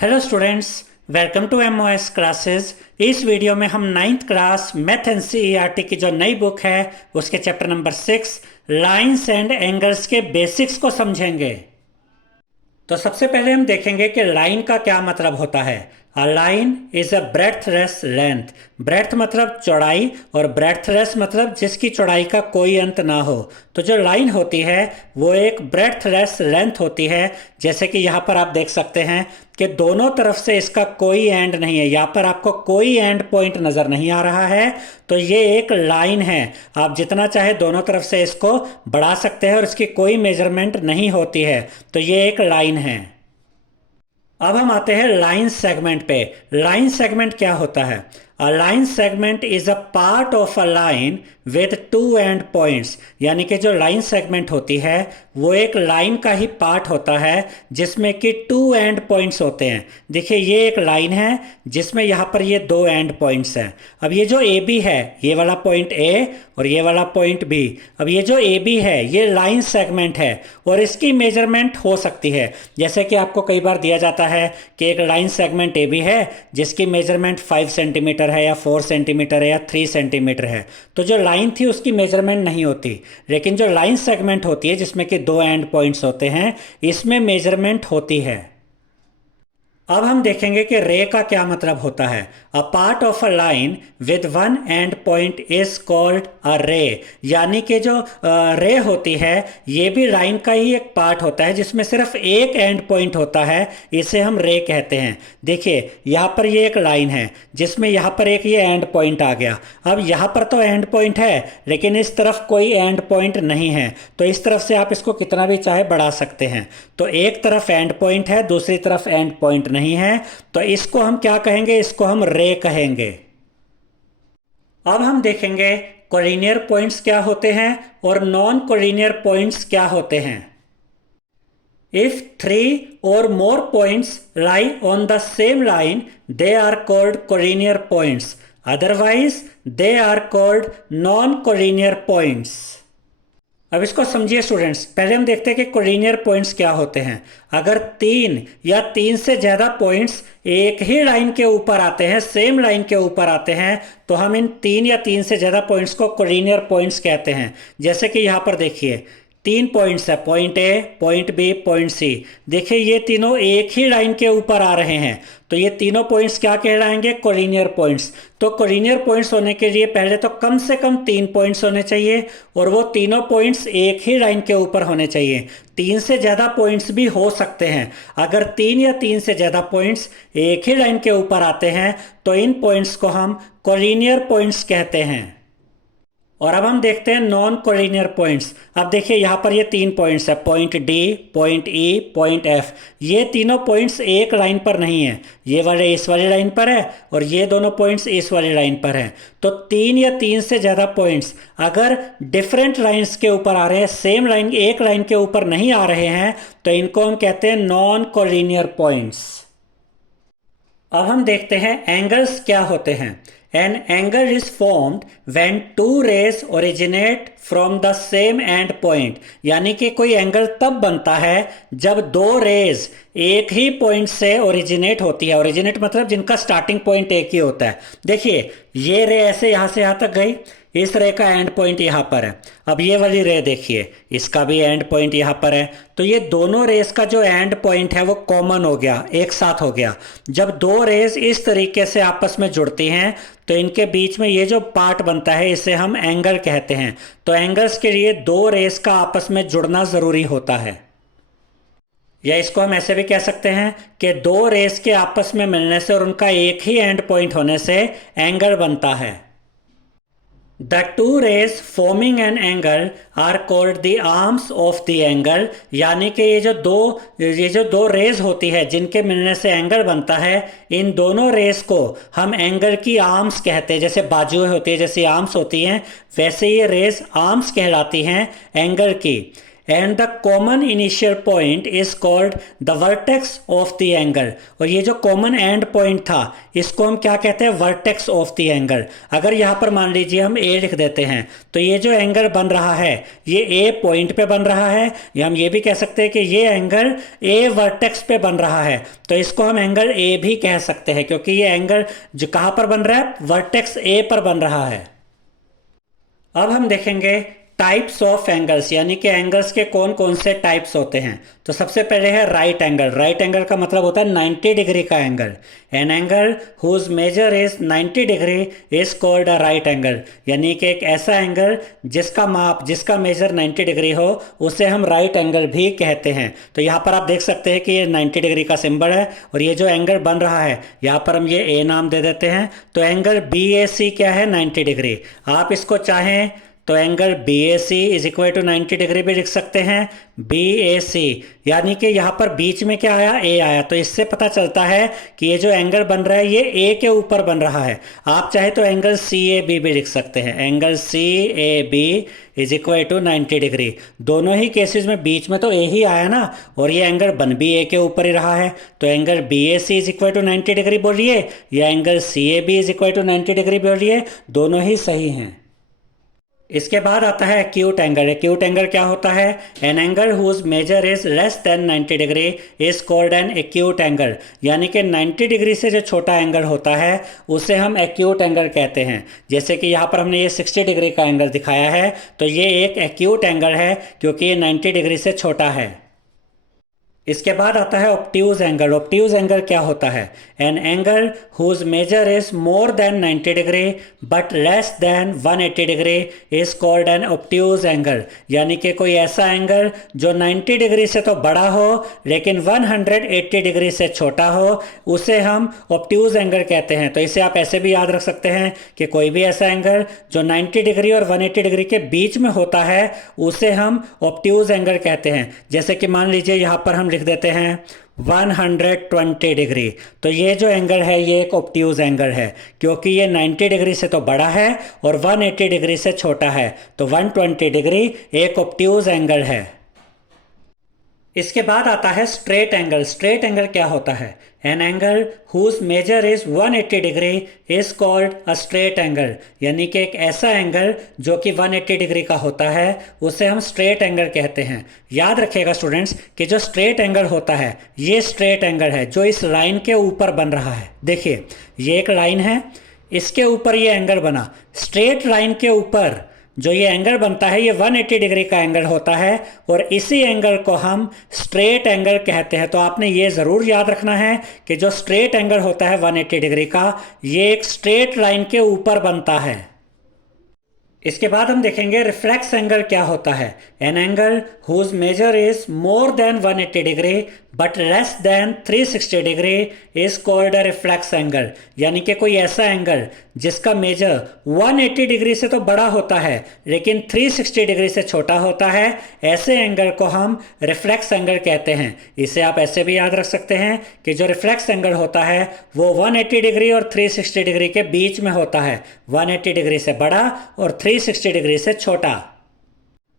Hello students, welcome to MOS classes. इस video में हम नाइन्थ क्लास मैथ एनसीईआरटी की जो नई बुक है उसके chapter number 6 lines and angles के बेसिक्स को समझेंगे। तो सबसे पहले हम देखेंगे कि लाइन का क्या मतलब होता है। A line is a breadthless length. Breadth मतलब चौड़ाई और ब्रेडथलेस मतलब जिसकी चौड़ाई का कोई अंत ना हो। तो जो लाइन होती है वो एक ब्रेडथलेस लेंथ होती है। जैसे कि यहाँ पर आप देख सकते हैं कि दोनों तरफ से इसका कोई एंड नहीं है। यहाँ पर आपको कोई एंड पॉइंट नज़र नहीं आ रहा है, तो ये एक लाइन है। आप जितना चाहे दोनों तरफ से इसको बढ़ा सकते हैं और इसकी कोई मेजरमेंट नहीं होती है, तो ये एक लाइन है। अब हम आते हैं लाइन सेगमेंट पे। लाइन सेगमेंट क्या होता है? A line segment is a part of a line with two and points. यानी कि जो लाइन सेगमेंट होती है वो एक लाइन का ही पार्ट होता है जिसमें कि टू एंड पॉइंट्स होते हैं। देखिए, ये एक लाइन है जिसमें यहाँ पर ये दो एंड पॉइंट्स हैं। अब ये जो ए बी है, ये वाला पॉइंट ए और ये वाला पॉइंट बी। अब ये जो ए बी है ये लाइन सेगमेंट है और इसकी मेजरमेंट हो सकती है। जैसे कि आपको कई बार दिया जाता है कि एक लाइन सेगमेंट ए बी है जिसकी मेजरमेंट 5 सेंटीमीटर है या 4 सेंटीमीटर है या 3 सेंटीमीटर है। तो जो लाइन थी उसकी मेजरमेंट नहीं होती, लेकिन जो लाइन सेगमेंट होती है जिसमें कि दो एंड पॉइंट्स होते हैं, इसमें मेजरमेंट होती है। अब हम देखेंगे कि रे का क्या मतलब होता है। A part of a line with one and point is called अ रे। यानी कि जो रे होती है ये भी लाइन का ही एक पार्ट होता है जिसमें सिर्फ एक एंड पॉइंट होता है, इसे हम रे कहते हैं। देखिए, यहाँ पर ये एक लाइन है जिसमें यहाँ पर एक ये एंड पॉइंट आ गया। अब यहाँ पर तो एंड पॉइंट है लेकिन इस तरफ कोई एंड पॉइंट नहीं है, तो इस तरफ से आप इसको कितना भी चाहे बढ़ा सकते हैं। तो एक तरफ एंड पॉइंट है, दूसरी तरफ एंड पॉइंट नहीं है, तो इसको हम क्या कहेंगे? इसको हम रे कहेंगे। अब हम देखेंगे कोलिनियर पॉइंट्स क्या होते हैं और नॉन कोलिनियर पॉइंट्स क्या होते हैं। If three or more points lie on the same line, they are called collinear points. Otherwise, they are called non-collinear points. अब इसको समझिए स्टूडेंट्स। पहले हम देखते हैं कि कोलिनियर पॉइंट्स क्या होते हैं। अगर तीन या तीन से ज़्यादा पॉइंट्स एक ही लाइन के ऊपर आते हैं, सेम लाइन के ऊपर आते हैं, तो हम इन तीन या तीन से ज़्यादा पॉइंट्स को कोलिनियर पॉइंट्स कहते हैं। जैसे कि यहाँ पर देखिए, तीन पॉइंट्स है, point A, point B, point C. देखिए, ये तीनों एक ही लाइन के ऊपर आ रहे हैं, तो ये तीनों पॉइंट्स क्या कहलाएंगे? Collinear points. तो कोलिनियर पॉइंट्स होने के लिए पहले तो कम से कम तीन पॉइंट्स होने चाहिए और वो तीनों पॉइंट्स एक ही लाइन के ऊपर होने चाहिए। तीन से ज़्यादा पॉइंट्स भी हो सकते हैं। अगर तीन या तीन से ज़्यादा पॉइंट्स एक ही लाइन के ऊपर आते हैं तो इन पॉइंट्स को हम कोलिनियर पॉइंट्स कहते हैं। और अब हम देखते हैं नॉन कोलिनियर पॉइंट्स। अब देखिए, यहाँ पर ये तीन पॉइंट्स है, पॉइंट डी, पॉइंट ई, पॉइंट एफ। ये तीनों पॉइंट्स एक लाइन पर नहीं है। ये वाले इस वाली लाइन पर है और ये दोनों पॉइंट्स इस वाली लाइन पर हैं। तो तीन या तीन से ज़्यादा पॉइंट्स अगर डिफरेंट लाइंस के ऊपर आ रहे हैं, सेम लाइन एक लाइन के ऊपर नहीं आ रहे हैं, तो इनको हम कहते हैं नॉन कोलिनियर पॉइंट्स। अब हम देखते हैं एंगल्स क्या होते हैं। An angle is formed when two rays originate from the same end point। यानी कि कोई एंगल तब बनता है जब दो रेज एक ही पॉइंट से ओरिजिनेट होती है। ओरिजिनेट मतलब जिनका स्टार्टिंग पॉइंट एक ही होता है। देखिए, ये रे ऐसे यहाँ से यहाँ तक गई, इस रे का एंड पॉइंट यहाँ पर है। अब ये वाली रे देखिए, इसका भी एंड पॉइंट यहाँ पर है। तो ये दोनों रेस का जो एंड पॉइंट है वो कॉमन हो गया, एक साथ हो गया। जब दो रेस इस तरीके से आपस में जुड़ती हैं तो इनके बीच में ये जो पार्ट बनता है इसे हम एंगल कहते हैं। तो एंगल्स के लिए दो रेस का आपस में जुड़ना ज़रूरी होता है। या इसको हम ऐसे भी कह सकते हैं कि दो रेस के आपस में मिलने से और उनका एक ही एंड पॉइंट होने से एंगल बनता है। The two rays forming an angle are called the arms of the angle। यानी कि ये जो दो रेज होती है जिनके मिलने से एंगल बनता है, इन दोनों रेस को हम एंगल की आर्म्स कहते हैं। जैसे बाजुएं होती है, जैसे आर्म्स होती हैं, वैसे ये रेस आर्म्स कहलाती हैं एंगल की। And the common initial point is called the vertex of the angle. और ये जो कॉमन एंड पॉइंट था इसको हम क्या कहते हैं, वर्टेक्स ऑफ द एंगल। अगर यहाँ पर मान लीजिए हम ए लिख देते हैं तो ये जो एंगल बन रहा है ये ए पॉइंट पे बन रहा है, या हम ये भी कह सकते हैं कि ये एंगल ए वर्टेक्स पे बन रहा है, तो इसको हम एंगल ए भी कह सकते हैं क्योंकि ये एंगल जो कहाँ पर बन रहा है, वर्टेक्स ए पर बन रहा है। अब हम देखेंगे टाइप्स ऑफ एंगल्स, यानी कि एंगल्स के कौन कौन से टाइप्स होते हैं। तो सबसे पहले है राइट एंगल। राइट एंगल का मतलब होता है 90 डिग्री का angle. An angle whose measure is 90 degree is called a right angle, यानी कि एक ऐसा एंगल जिसका माप, जिसका मेजर 90 डिग्री हो उसे हम राइट एंगल भी कहते हैं। तो यहाँ पर आप देख सकते हैं कि ये 90 डिग्री का सिंबल है और ये जो एंगल बन रहा है यहाँ पर हम ये ए नाम दे देते हैं। तो एंगल बी ए सी क्या है, 90 डिग्री। आप इसको चाहें तो angle B A C is equal to 90 degree भी लिख सकते हैं, बी ए सी, यानी कि यहाँ पर बीच में क्या आया, ए आया। तो इससे पता चलता है कि ये जो एंगल बन रहा है ये ए के ऊपर बन रहा है। आप चाहे तो एंगल सी ए बी भी लिख सकते हैं, angle C A B is equal to 90 degree. दोनों ही केसेस में बीच में तो ए ही आया ना, और ये एंगल बन भी ए के ऊपर ही रहा है। तो angle B A C is equal to 90 degree बोलिए या angle C A B is equal to 90 degree बोलिए, दोनों ही सही हैं। इसके बाद आता है एक्यूट एंगल। एक्यूट एंगल क्या होता है, an angle whose measure is less than 90 degree is called an acute angle, यानी कि 90 डिग्री से जो छोटा एंगल होता है उसे हम एक्यूट एंगल कहते हैं। जैसे कि यहाँ पर हमने ये 60 डिग्री का एंगल दिखाया है तो ये एक एक्यूट एंगल है क्योंकि ये 90 डिग्री से छोटा है। इसके बाद आता है ऑब्ट्यूज एंगल। ऑब्ट्यूज एंगल क्या होता है, an angle whose measure is more than 90 degree but less than 180 degree is called an obtuse angle, यानी कि कोई ऐसा एंगल जो 90 डिग्री से तो बड़ा हो लेकिन 180 डिग्री से छोटा हो उसे हम ऑब्ट्यूज एंगल कहते हैं। तो इसे आप ऐसे भी याद रख सकते हैं कि कोई भी ऐसा एंगल जो 90 डिग्री और 180 डिग्री के बीच में होता है उसे हम ऑब्ट्यूज एंगल कहते हैं। जैसे कि मान लीजिए यहाँ पर हम लिख देते हैं 120 डिग्री, तो ये जो एंगल है ये एक ऑब्ट्यूज एंगल है क्योंकि ये 90 डिग्री से तो बड़ा है और 180 डिग्री से छोटा है, तो 120 डिग्री एक ऑब्ट्यूज एंगल है। इसके बाद आता है स्ट्रेट एंगल। स्ट्रेट एंगल क्या होता है, an angle whose measure is 180 degree is called a straight angle, यानी कि एक ऐसा एंगल जो कि 180 डिग्री का होता है उसे हम स्ट्रेट एंगल कहते हैं। याद रखिएगा स्टूडेंट्स कि जो स्ट्रेट एंगल होता है ये स्ट्रेट एंगल है जो इस लाइन के ऊपर बन रहा है। देखिए ये एक लाइन है, इसके ऊपर ये एंगल बना, स्ट्रेट लाइन के ऊपर जो ये एंगल बनता है ये 180 डिग्री का एंगल होता है और इसी एंगल को हम स्ट्रेट एंगल कहते हैं। तो आपने ये ज़रूर याद रखना है कि जो स्ट्रेट एंगल होता है 180 डिग्री का ये एक स्ट्रेट लाइन के ऊपर बनता है। इसके बाद हम देखेंगे रिफ्लेक्स एंगल क्या होता है, an angle whose measure is more than 180 degree but less than 360 degree is called a reflex angle, यानी कि कोई ऐसा एंगल जिसका मेजर 180 डिग्री से तो बड़ा होता है लेकिन 360 डिग्री से छोटा होता है, ऐसे एंगल को हम रिफ्लेक्स एंगल कहते हैं। इसे आप ऐसे भी याद रख सकते हैं कि जो रिफ्लेक्स एंगल होता है वो 180 डिग्री और 360 डिग्री के बीच में होता है, 180 डिग्री से बड़ा और 360 डिग्री से छोटा।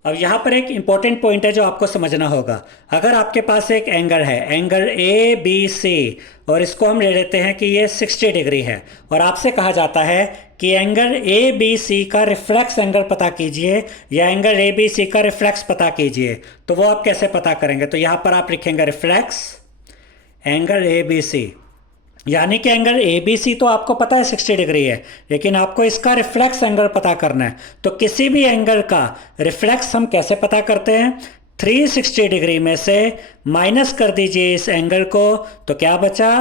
अब यहाँ पर एक इंपॉर्टेंट पॉइंट है जो आपको समझना होगा। अगर आपके पास एक एंगल है, एंगल ए बी सी, और इसको हम ले लेते हैं कि ये 60 डिग्री है और आपसे कहा जाता है कि एंगल ए बी सी का रिफ्लेक्स एंगल पता कीजिए या एंगल ए बी सी का रिफ्लेक्स पता कीजिए, तो वो आप कैसे पता करेंगे। तो यहाँ पर आप लिखेंगे reflex angle A B C, यानी कि एंगल ए बी सी तो आपको पता है 60 डिग्री है लेकिन आपको इसका रिफ्लेक्स एंगल पता करना है। तो किसी भी एंगल का रिफ्लेक्स हम कैसे पता करते हैं, 360 डिग्री में से माइनस कर दीजिए इस एंगल को तो क्या बचा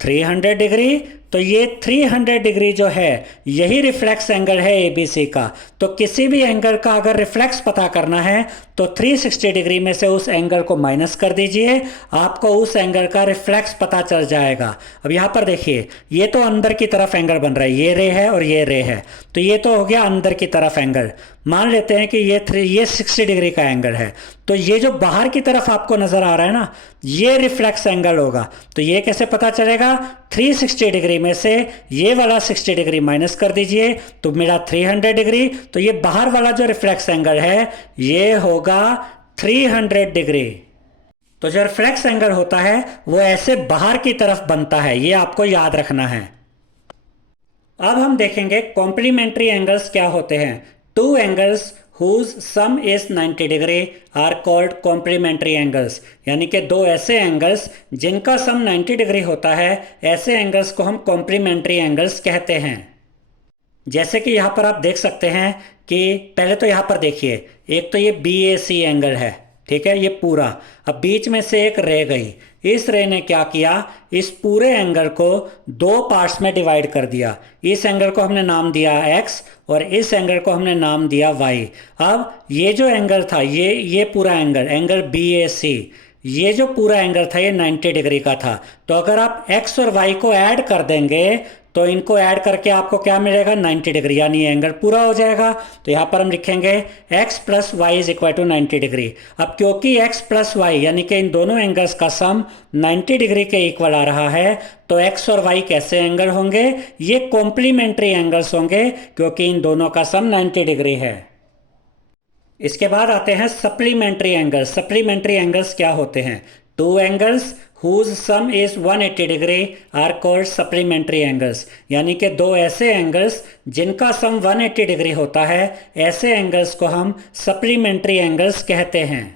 300 डिग्री। तो ये 300 डिग्री जो है यही रिफ्लेक्स एंगल है एबीसी का। तो किसी भी एंगल का अगर रिफ्लेक्स पता करना है तो 360 डिग्री में से उस एंगल को माइनस कर दीजिए, आपको उस एंगल का रिफ्लेक्स पता चल जाएगा। अब यहाँ पर देखिए ये तो अंदर की तरफ एंगल बन रहा है, ये रे है और ये रे है, तो ये तो हो गया अंदर की तरफ एंगल। मान लेते हैं कि ये 60 डिग्री का एंगल है, तो ये जो बाहर की तरफ आपको नजर आ रहा है ना ये रिफ्लेक्स एंगल होगा। तो ये कैसे पता चलेगा, 360 डिग्री में से ये वाला 60 डिग्री माइनस कर दीजिए तो मेरा 300 डिग्री, तो ये बाहर वाला जो रिफ्लेक्स एंगल है ये होगा 300 डिग्री। तो जो रिफ्लेक्स एंगल होता है वो ऐसे बाहर की तरफ बनता है, ये आपको याद रखना है। अब हम देखेंगे कॉम्प्लीमेंट्री एंगल्स क्या होते हैं। Two angles whose sum is 90 degree are called complementary angles, यानी कि दो ऐसे एंगल्स जिनका सम 90 डिग्री होता है, ऐसे एंगल्स को हम कॉम्प्लीमेंट्री एंगल्स कहते हैं। जैसे कि यहाँ पर आप देख सकते हैं कि पहले तो यहाँ पर देखिए, एक तो ये BAC एंगल है, ठीक है, ये पूरा। अब बीच में से एक रे गई, इस रे ने क्या किया, इस पूरे एंगल को दो पार्ट्स में डिवाइड कर दिया। इस एंगल को हमने नाम दिया x और इस एंगल को हमने नाम दिया y। अब ये जो एंगल था, ये पूरा एंगल BAC, ये जो पूरा एंगल था ये 90 डिग्री का था। तो अगर आप x और y को ऐड कर देंगे तो इनको ऐड करके आपको क्या मिलेगा, 90 डिग्री, यानी ये एंगल पूरा हो जाएगा। तो यहाँ पर हम लिखेंगे x plus Y is equal to 90 degree. अब क्योंकि x प्लस वाई यानी कि इन दोनों एंगल्स का सम 90 डिग्री के इक्वल आ रहा है, तो x और y कैसे एंगल होंगे, ये कॉम्प्लीमेंट्री एंगल्स होंगे क्योंकि इन दोनों का सम 90 डिग्री है। इसके बाद आते हैं सप्लीमेंट्री एंगल्स। सप्लीमेंट्री एंगल्स क्या होते हैं, two angles whose sum is 180 degree are called supplementary angles, यानी कि दो ऐसे एंगल्स जिनका सम 180 डिग्री होता है, ऐसे एंगल्स को हम सप्लीमेंट्री एंगल्स कहते हैं।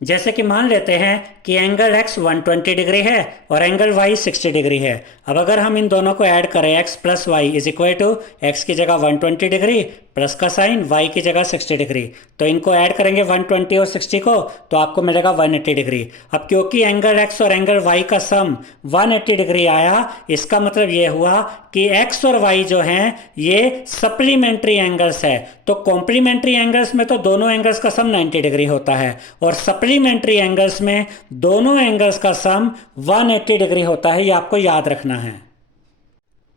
जैसे कि मान लेते हैं कि एंगल x 120 डिग्री है और एंगल y 60 डिग्री है। अब अगर हम इन दोनों को ऐड करें, x plus Y is equal to X की जगह 120 डिग्री प्लस का साइन y की जगह 60 डिग्री, तो इनको ऐड करेंगे 120 और 60 को, तो आपको मिलेगा 180 डिग्री। अब क्योंकि एंगल x और एंगल y का सम 180 डिग्री आया, इसका मतलब ये हुआ कि x और y जो हैं ये सप्लीमेंट्री एंगल्स है। तो कॉम्प्लीमेंट्री एंगल्स में तो दोनों एंगल्स का सम 90 डिग्री होता है और सप्लीमेंट्री एंगल्स में दोनों एंगल्स का सम 180 डिग्री होता है, ये आपको याद रखना है।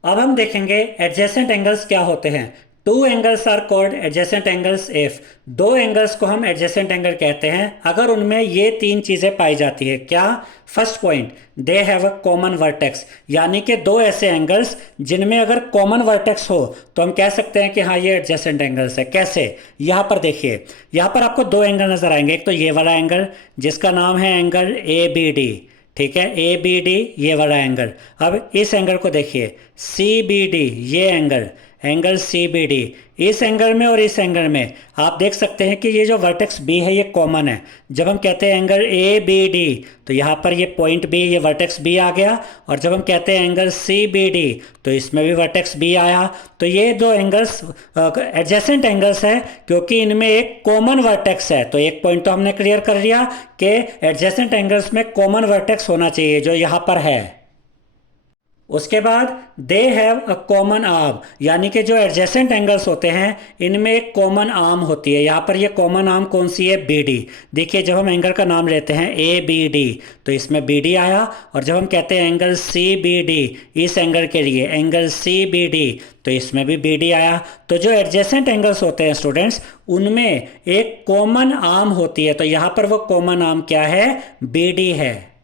अब हम देखेंगे एडजेसेंट एंगल्स क्या होते हैं। Two angles are called adjacent angles if, दो एंगल्स को हम एडजेसेंट एंगल कहते हैं अगर उनमें ये तीन चीजें पाई जाती है। क्या, first point, they have a common vertex, यानी कि दो ऐसे एंगल्स जिनमें अगर कॉमन वर्टेक्स हो तो हम कह सकते हैं कि हाँ ये एडजेसेंट एंगल्स है। कैसे, यहां पर देखिए, यहां पर आपको दो एंगल नजर आएंगे। एक तो ये वाला एंगल जिसका नाम है एंगल ABD, ठीक है, ABD ये वाला एंगल। अब इस एंगल को देखिए CBD, ये एंगल CBD, इस एंगल में और इस एंगल में आप देख सकते हैं कि ये जो वर्टेक्स B है ये कॉमन है। जब हम कहते हैं एंगल ABD तो यहाँ पर ये पॉइंट B, ये वर्टेक्स B आ गया, और जब हम कहते हैं एंगल CBD तो इसमें भी वर्टेक्स B आया। तो ये दो एंगल्स एडजेसेंट एंगल्स है क्योंकि इनमें एक कॉमन वर्टेक्स है। तो एक पॉइंट तो हमने क्लियर कर लिया कि एडजेसेंट एंगल्स में कॉमन वर्टेक्स होना चाहिए, जो यहाँ पर है। उसके बाद they have a common arm, यानी कि जो एडजेसेंट एंगल्स होते हैं इनमें एक कॉमन आर्म होती है। यहाँ पर ये कॉमन आर्म कौन सी है, BD। देखिए जब हम एंगल का नाम लेते हैं ABD तो इसमें BD आया, और जब हम कहते हैं एंगल CBD इस एंगल के लिए एंगल CBD तो इसमें भी BD आया। तो जो एडजेसेंट एंगल्स होते हैं स्टूडेंट्स, उनमें एक कॉमन आर्म होती है। तो यहाँ पर वो कॉमन आर्म क्या है, BD है।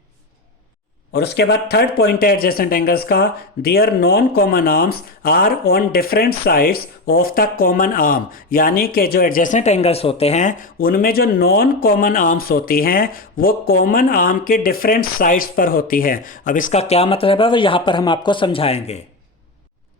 और उसके बाद थर्ड पॉइंट है एडजेसेंट एंगल्स का, their non common arms are on different sides of the common arm, यानी कि जो एडजेसेंट एंगल्स होते हैं उनमें जो नॉन कॉमन आर्म्स होती हैं वो कॉमन आर्म के डिफरेंट साइड्स पर होती है। अब इसका क्या मतलब है वो यहाँ पर हम आपको समझाएंगे।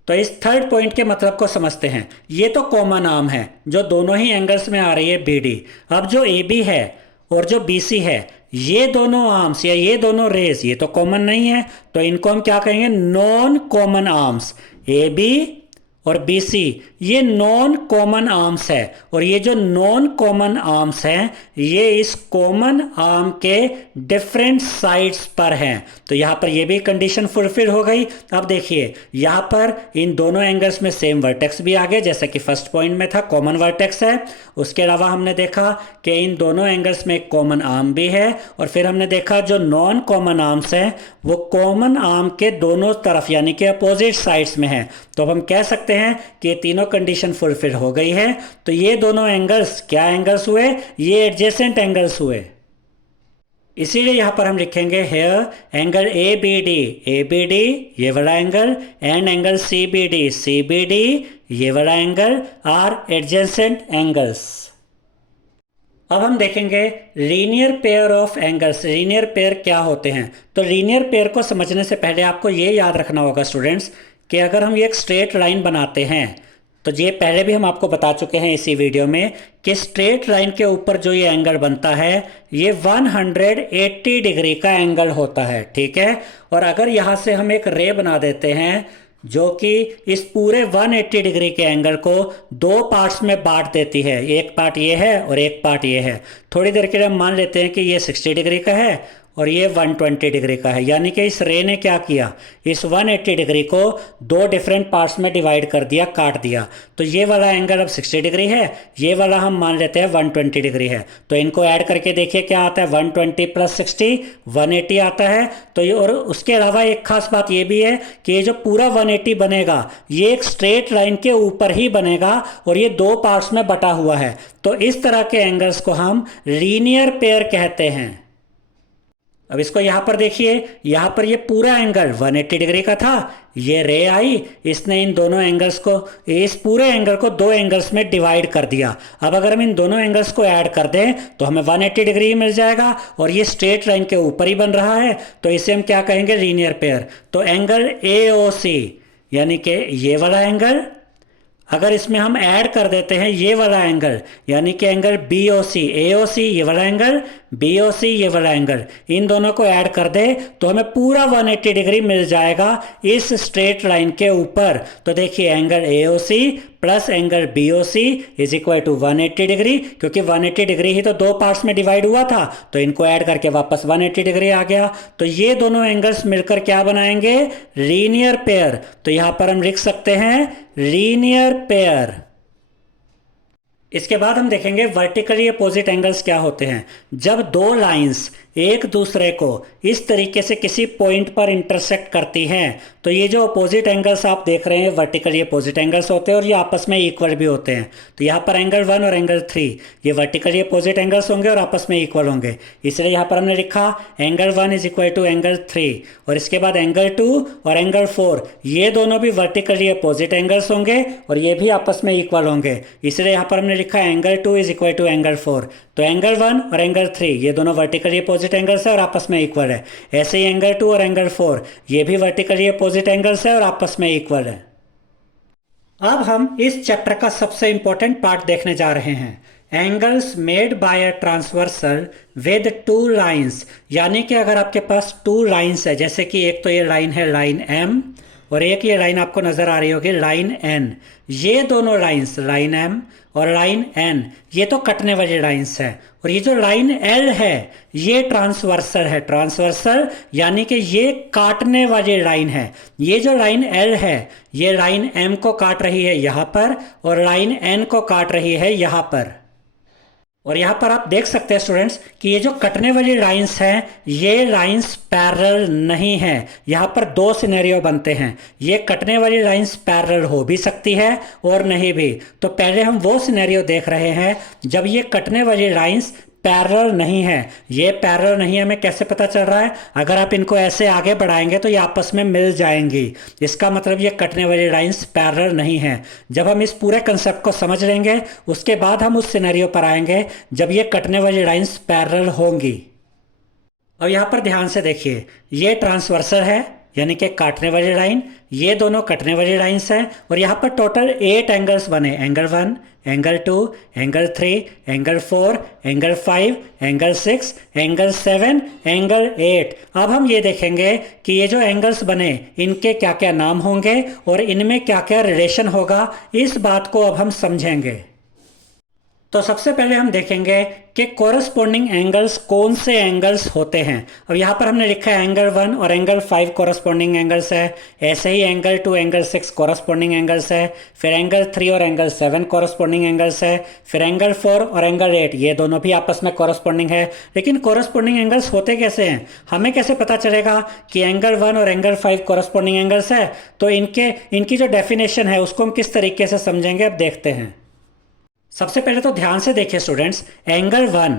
तो इस थर्ड पॉइंट के मतलब को समझते हैं। ये तो कॉमन आर्म है जो दोनों ही एंगल्स में आ रही है, BD। अब जो AB है और जो BC है, ये दोनों आर्म्स या ये दोनों रेज ये तो कॉमन नहीं है, तो इनको हम क्या कहेंगे, नॉन कॉमन आर्म्स। AB और BC ये नॉन कॉमन आर्म्स है, और ये जो नॉन कॉमन आर्म्स हैं ये इस कॉमन आर्म के डिफरेंट साइड्स पर हैं। तो यहाँ पर ये भी कंडीशन फुलफिल हो गई। अब देखिए यहाँ पर इन दोनों एंगल्स में सेम वर्टेक्स भी आ गए, जैसा कि फर्स्ट पॉइंट में था कॉमन वर्टेक्स है। उसके अलावा हमने देखा कि इन दोनों एंगल्स में एक कॉमन आर्म भी है, और फिर हमने देखा जो नॉन कॉमन आर्म्स हैं वो कॉमन आर्म के दोनों तरफ यानी कि अपोजिट साइड्स में है। तो अब हम कह सकते हैं कि ये तीनों कंडीशन फुलफिल हो गई है। तो ये दोनों एंगल्स क्या एंगल्स हुए, ये एडजेसेंट एंगल्स हुए। इसीलिए यहां पर हम लिखेंगे हेयर एंगल ABD ये वाला एंगल एंड एंगल CBD ये वाला एंगल आर एडजेसेंट एंगल्स। अब हम देखेंगे linear pair of angles. Linear pair क्या होते हैं? तो लीनियर पेयर को समझने से पहले आपको ये याद रखना होगा स्टूडेंट्स कि अगर हम ये एक स्ट्रेट लाइन बनाते हैं, तो ये पहले भी हम आपको बता चुके हैं इसी वीडियो में कि स्ट्रेट लाइन के ऊपर जो ये एंगल बनता है ये 180 डिग्री का एंगल होता है, ठीक है। और अगर यहाँ से हम एक रे बना देते हैं जो कि इस पूरे 180 डिग्री के एंगल को दो पार्ट्स में बांट देती है, एक पार्ट ये है और एक पार्ट ये है। थोड़ी देर के लिए हम मान लेते हैं कि ये 60 डिग्री का है और ये 120 डिग्री का है, यानी कि इस रे ने क्या किया, इस 180 डिग्री को दो डिफरेंट पार्ट्स में डिवाइड कर दिया, काट दिया। तो ये वाला एंगल अब 60 डिग्री है, ये वाला हम मान लेते हैं 120 डिग्री है। तो इनको ऐड करके देखिए क्या आता है, 120 प्लस 60 180 आता है। तो ये, और उसके अलावा एक खास बात ये भी है कि ये जो पूरा 180 बनेगा ये एक स्ट्रेट लाइन के ऊपर ही बनेगा और ये दो पार्ट्स में बटा हुआ है। तो इस तरह के एंगल्स को हम लीनियर पेयर कहते हैं। अब इसको यहां पर देखिए, यहां पर ये पूरा एंगल 180 डिग्री का था, ये रे आई, इसने इन दोनों एंगल्स को, इस पूरे एंगल को दो एंगल्स में डिवाइड कर दिया। अब अगर हम इन दोनों एंगल्स को ऐड कर दें तो हमें 180 डिग्री ही मिल जाएगा और ये स्ट्रेट लाइन के ऊपर ही बन रहा है, तो इसे हम क्या कहेंगे, लीनियर पेयर। तो एंगल AOC यानी कि ये वाला एंगल, अगर इसमें हम ऐड कर देते हैं ये वाला एंगल यानी कि एंगल BOC, AOC ये वाला एंगल, BOC ये वाला एंगल, इन दोनों को ऐड कर दे तो हमें पूरा 180 डिग्री मिल जाएगा इस स्ट्रेट लाइन के ऊपर। तो देखिए angle AOC plus angle BOC is equal to 180 degree, क्योंकि 180 डिग्री ही तो दो पार्ट्स में डिवाइड हुआ था, तो इनको ऐड करके वापस 180 डिग्री आ गया। तो ये दोनों एंगल्स मिलकर क्या बनाएंगे, लीनियर पेयर। तो यहां पर हम लिख सकते हैं लीनियर पेयर। इसके बाद हम देखेंगे वर्टिकली अपोजिट एंगल्स क्या होते हैं। जब दो लाइंस एक दूसरे को इस तरीके से किसी पॉइंट पर इंटरसेक्ट करती हैं तो ये जो अपोजिट एंगल्स आप देख रहे हैं वर्टिकली अपोजिट एंगल्स होते हैं और ये आपस में इक्वल भी होते हैं। तो यहाँ पर एंगल 1 और एंगल 3 ये वर्टिकली अपोजिट एंगल्स होंगे और आपस में इक्वल होंगे, इसलिए यहाँ पर हमने लिखा angle 1 is equal to angle 3। और इसके बाद एंगल 2 और एंगल 4 ये दोनों भी वर्टिकली अपोजिट एंगल्स होंगे और ये भी आपस में इक्वल होंगे, इसलिए यहाँ पर हमने लिखा angle 2 is equal to angle 4। तो एंगल 1 और एंगल 3 ये दोनों वर्टिकली अपोजिट एंगल्स है और आपस में इक्वल है। ऐसे ही एंगल 2 और एंगल 4 ये भी वर्टिकली अपोजिट एंगल्स है और आपस में इक्वल है। अब हम इस चैप्टर का सबसे इंपॉर्टेंट पार्ट देखने जा रहे हैं, angles made by a transversal with two lines. यानी कि अगर आपके पास टू लाइंस है, जैसे कि एक तो ये लाइन है लाइन M और एक ये लाइन आपको नजर आ रही होगी लाइन N, ये दोनों लाइंस लाइन M और लाइन N ये तो कटने वाली लाइंस है। और ये जो लाइन L है ये ट्रांसवर्सल है, ट्रांसवर्सल यानी कि ये काटने वाली लाइन है। ये जो लाइन L है ये लाइन M को काट रही है यहाँ पर और लाइन N को काट रही है यहाँ पर। और यहाँ पर आप देख सकते हैं स्टूडेंट्स कि ये जो कटने वाली लाइंस हैं ये लाइंस पैरेलल नहीं है। यहाँ पर दो सिनेरियो बनते हैं, ये कटने वाली लाइंस पैरेलल हो भी सकती है और नहीं भी। तो पहले हम वो सिनेरियो देख रहे हैं जब ये कटने वाली लाइंस पैरेलल नहीं है। ये पैरेलल नहीं है, हमें कैसे पता चल रहा है, अगर आप इनको ऐसे आगे बढ़ाएंगे तो ये आपस में मिल जाएंगी, इसका मतलब ये कटने वाली लाइंस पैरेलल नहीं है। जब हम इस पूरे कंसेप्ट को समझ लेंगे उसके बाद हम उस सिनेरियो पर आएंगे जब ये कटने वाली लाइंस पैरेलल होंगी। अब यहाँ पर ध्यान से देखिए, ये ट्रांसवर्सल है यानी कि काटने वाली लाइन, ये दोनों कटने वाली लाइंस हैं और यहाँ पर टोटल 8 एंगल्स बने, angle 1, angle 2, angle 3, angle 4, angle 5, angle 6, angle 7, angle 8। अब हम ये देखेंगे कि ये जो एंगल्स बने इनके क्या क्या नाम होंगे और इनमें क्या क्या रिलेशन होगा, इस बात को अब हम समझेंगे। तो सबसे पहले हम देखेंगे कि कोरस्पॉन्डिंग एंगल्स कौन से एंगल्स होते हैं। अब यहाँ पर हमने लिखा है एंगल 1 और एंगल 5 कोरस्पॉन्डिंग एंगल्स है, ऐसे ही एंगल 2 एंगल 6 कोरस्पॉन्डिंग एंगल्स है, फिर एंगल 3 और एंगल 7 कोरस्पॉन्डिंग एंगल्स है, फिर एंगल 4 और एंगल 8 ये दोनों भी आपस में कोरस्पॉन्डिंग है। लेकिन कोरस्पॉन्डिंग एंगल्स होते कैसे हैं, हमें कैसे पता चलेगा कि एंगल 1 और एंगल 5 कोरस्पॉन्डिंग एंगल्स है। तो इनकी जो डेफिनेशन है उसको हम किस तरीके से समझेंगे, अब देखते हैं। सबसे पहले तो ध्यान से देखिए स्टूडेंट्स, एंगल 1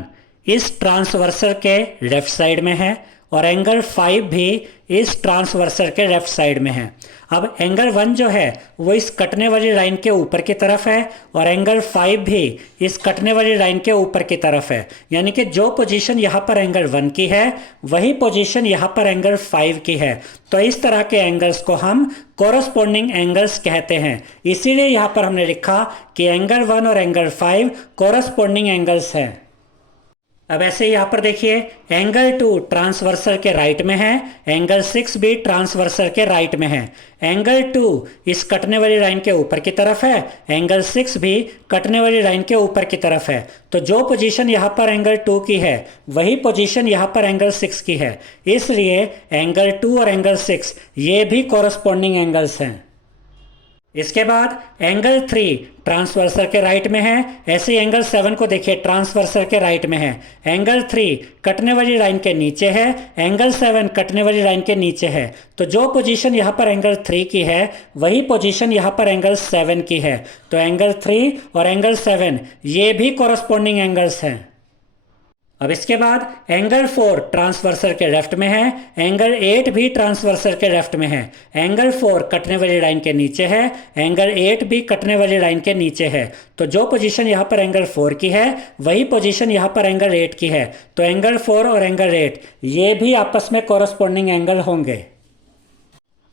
इस ट्रांसवर्सल के लेफ्ट साइड में है और एंगल 5 भी इस ट्रांसवर्सल के लेफ्ट साइड में है। अब एंगल 1 जो है वो इस कटने वाली लाइन के ऊपर की तरफ है और एंगल 5 भी इस कटने वाली लाइन के ऊपर की तरफ है, यानी कि जो पोजीशन यहाँ पर एंगल 1 की है वही पोजीशन यहाँ पर एंगल 5 की है। तो इस तरह के एंगल्स को हम कोरस्पोंडिंग एंगल्स कहते हैं। इसीलिए यहाँ पर हमने लिखा कि एंगल 1 और एंगल 5 कोरस्पोंडिंग एंगल्स हैं। अब ऐसे यहाँ पर देखिए एंगल 2 ट्रांसवर्सल के राइट में है, एंगल 6 भी ट्रांसवर्सल के राइट में है। एंगल 2 इस कटने वाली लाइन के ऊपर की तरफ है, एंगल 6 भी कटने वाली लाइन के ऊपर की तरफ है। तो जो पोजीशन यहाँ पर एंगल 2 की है वही पोजीशन यहाँ पर एंगल 6 की है, इसलिए एंगल 2 और एंगल 6 ये भी कोरस्पोंडिंग एंगल्स हैं। इसके बाद एंगल 3 ट्रांसवर्सल के राइट में है, ऐसे एंगल 7 को देखिए ट्रांसवर्सल के राइट में है। एंगल 3 कटने वाली लाइन के नीचे है, एंगल 7 कटने वाली लाइन के नीचे है। तो जो पोजीशन यहाँ पर एंगल 3 की है वही पोजीशन यहाँ पर एंगल 7 की है। तो एंगल 3 और एंगल 7 ये भी कोरस्पोंडिंग एंगल्स हैं। अब इसके बाद एंगल 4 ट्रांसवर्सल के लेफ्ट में है, एंगल 8 भी ट्रांसवर्सल के लेफ्ट में है। एंगल 4 कटने वाली लाइन के नीचे है, एंगल 8 भी कटने वाली लाइन के नीचे है। तो जो पोजीशन यहाँ पर एंगल 4 की है वही पोजीशन यहाँ पर एंगल 8 की है। तो एंगल 4 और एंगल 8 ये भी आपस में कोरस्पोंडिंग एंगल होंगे।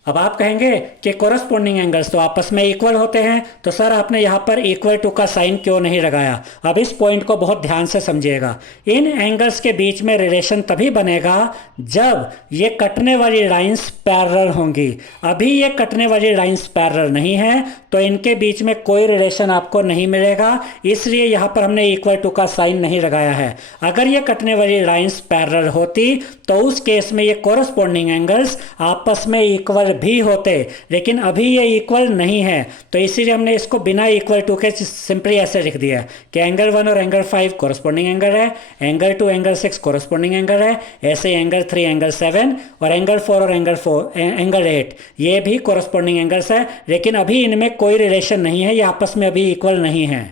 अब आप कहेंगे कि कोरस्पोंडिंग एंगल्स तो आपस में इक्वल होते हैं, तो सर आपने यहाँ पर इक्वल टू का साइन क्यों नहीं लगाया? अब इस पॉइंट को बहुत ध्यान से समझिएगा। इन एंगल्स के बीच में रिलेशन तभी बनेगा जब ये कटने वाली लाइंस पैरेलल होंगी। अभी ये कटने वाली लाइंस पैरेलल नहीं है तो इनके बीच में कोई रिलेशन आपको नहीं मिलेगा, इसलिए यहाँ पर हमने इक्वल टू का साइन नहीं लगाया है। अगर ये कटने वाली लाइंस पैरेलल होती तो उस केस में ये कोरस्पोंडिंग एंगल्स आपस में इक्वल भी होते, लेकिन अभी ये इक्वल नहीं है। तो इसीलिए हमने इसको बिना इक्वल टू के सिंपली ऐसे लिख दिया कि एंगल 1 और एंगल 5 कोरस्पोंडिंग एंगल है, एंगल 2 एंगल 6 कोरस्पोंडिंग एंगल है, ऐसे एंगल 3 एंगल 7 और एंगल 4 और एंगल 8 ये भी कोरस्पोंडिंग एंगल्स है, लेकिन अभी इनमें कोई रिलेशन नहीं है, ये आपस में अभी इक्वल नहीं है।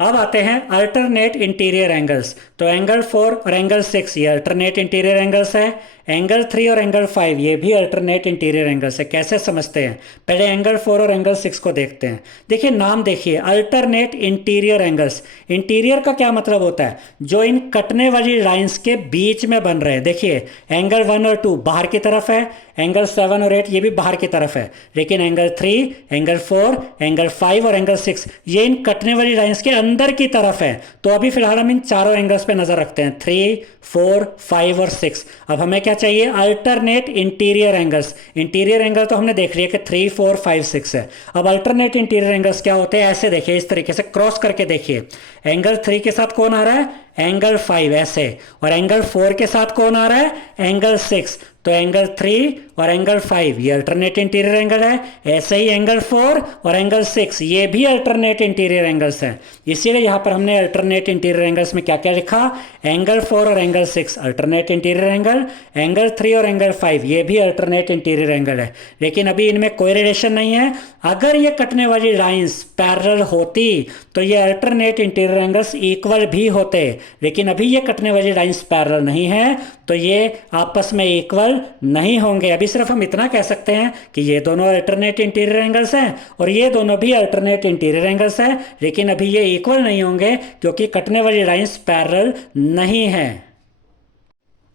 अब आते हैं अल्टरनेट इंटीरियर एंगल्स। तो एंगल 4 और एंगल 6 ये अल्टरनेट इंटीरियर एंगल्स है, एंगल 3 और एंगल 5 ये भी अल्टरनेट इंटीरियर एंगल्स है। कैसे समझते हैं? पहले एंगल 4 और एंगल 6 को देखते हैं। देखिए नाम देखिए, अल्टरनेट इंटीरियर एंगल्स। इंटीरियर का क्या मतलब होता है? जो इन कटने वाली लाइंस के बीच में बन रहे हैं। देखिए एंगल 1 और 2 बाहर की तरफ है, एंगल 7 और 8 ये भी बाहर की तरफ है, लेकिन एंगल 3, एंगल 4, एंगल 5 और एंगल 6 ये इन कटने वाली लाइंस के अंदर की तरफ है। तो अभी फिलहाल हम इन चारों एंगल्स पे नजर रखते हैं, 3, 4, 5 और 6। अब हमें क्या चाहिए? Alternate interior angles. Interior angle तो हमने देख लिया कि 3, 4, 5, 6 है। अब अल्टरनेट इंटीरियर एंगल्स क्या होते हैं? ऐसे देखिए, इस तरीके से क्रॉस करके देखिए। एंगल 3 के साथ कौन आ रहा है? एंगल 5 ऐसे, और एंगल 4 के साथ कौन आ रहा है? एंगल 6। तो एंगल 3 और एंगल 5 ये अल्टरनेट इंटीरियर एंगल है। ऐसे ही एंगल 4 और एंगल 6 ये भी अल्टरनेट इंटीरियर एंगल्स हैं। इसीलिए यहाँ पर हमने अल्टरनेट इंटीरियर एंगल्स में क्या क्या लिखा? एंगल 4 और angle 6 alternate interior angle, angle 3 और एंगल 5 ये भी अल्टरनेट इंटीरियर एंगल है। लेकिन अभी इनमें कोई रिलेशन नहीं है। अगर ये कटने वाली लाइंस पैरेलल होती तो ये अल्टरनेट इंटीरियर एंगल्स इक्वल भी होते, लेकिन अभी ये कटने वाली लाइंस पैरेलल नहीं है तो ये आपस में इक्वल नहीं होंगे। अभी सिर्फ हम इतना कह सकते हैं कि ये दोनों अल्टरनेट इंटीरियर एंगल्स हैं और ये दोनों भी अल्टरनेट इंटीरियर एंगल्स हैं, लेकिन अभी ये इक्वल नहीं होंगे क्योंकि कटने वाली लाइंस पैरेलल नहीं है।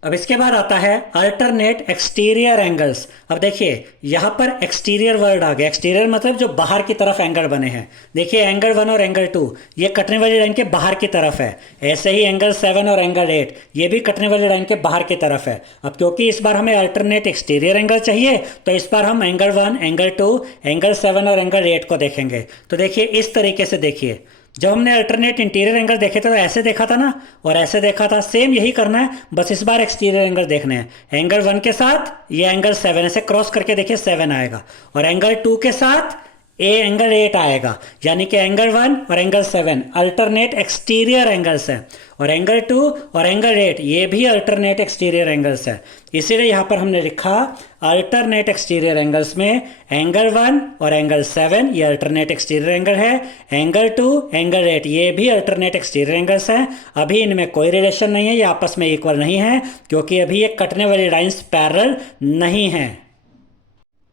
अब इसके बाद आता है अल्टरनेट एक्सटीरियर एंगल्स। अब देखिए यहां पर एक्सटीरियर वर्ड आ गया। एक्सटीरियर मतलब जो बाहर की तरफ एंगल बने हैं। देखिए एंगल 1 और एंगल 2 ये कटने वाली लाइन के बाहर की तरफ है। ऐसे ही एंगल 7 और एंगल 8 ये भी कटने वाली लाइन के बाहर की तरफ है। अब क्योंकि इस बार हमें अल्टरनेट एक्सटीरियर एंगल चाहिए तो इस बार हम एंगल 1, एंगल 2, एंगल 7 और एंगल 8 को देखेंगे। तो देखिए इस तरीके से देखिए, जब हमने अल्टरनेट इंटीरियर एंगल देखे थे तो ऐसे देखा था ना, और ऐसे देखा था। सेम यही करना है, बस इस बार एक्सटीरियर एंगल देखने हैं। एंगल 1 के साथ ये एंगल 7 ऐसे क्रॉस करके देखिए 7 आएगा, और एंगल 2 के साथ ए एंगल 8 आएगा, यानी कि एंगल 1 और एंगल 7 अल्टरनेट एक्सटीरियर एंगल्स हैं, और एंगल 2 और एंगल 8 ये भी अल्टरनेट एक्सटीरियर एंगल्स हैं। इसीलिए यहाँ पर हमने लिखा अल्टरनेट एक्सटीरियर एंगल्स में एंगल 1 और एंगल 7 ये अल्टरनेट एक्सटीरियर एंगल है, एंगल 2 एंगल 8 ये भी अल्टरनेट एक्सटीरियर एंगल्स हैं। अभी इनमें कोई रिलेशन नहीं है, ये आपस में इक्वल नहीं है, क्योंकि अभी ये कटने वाली लाइंस पैरेलल नहीं हैं।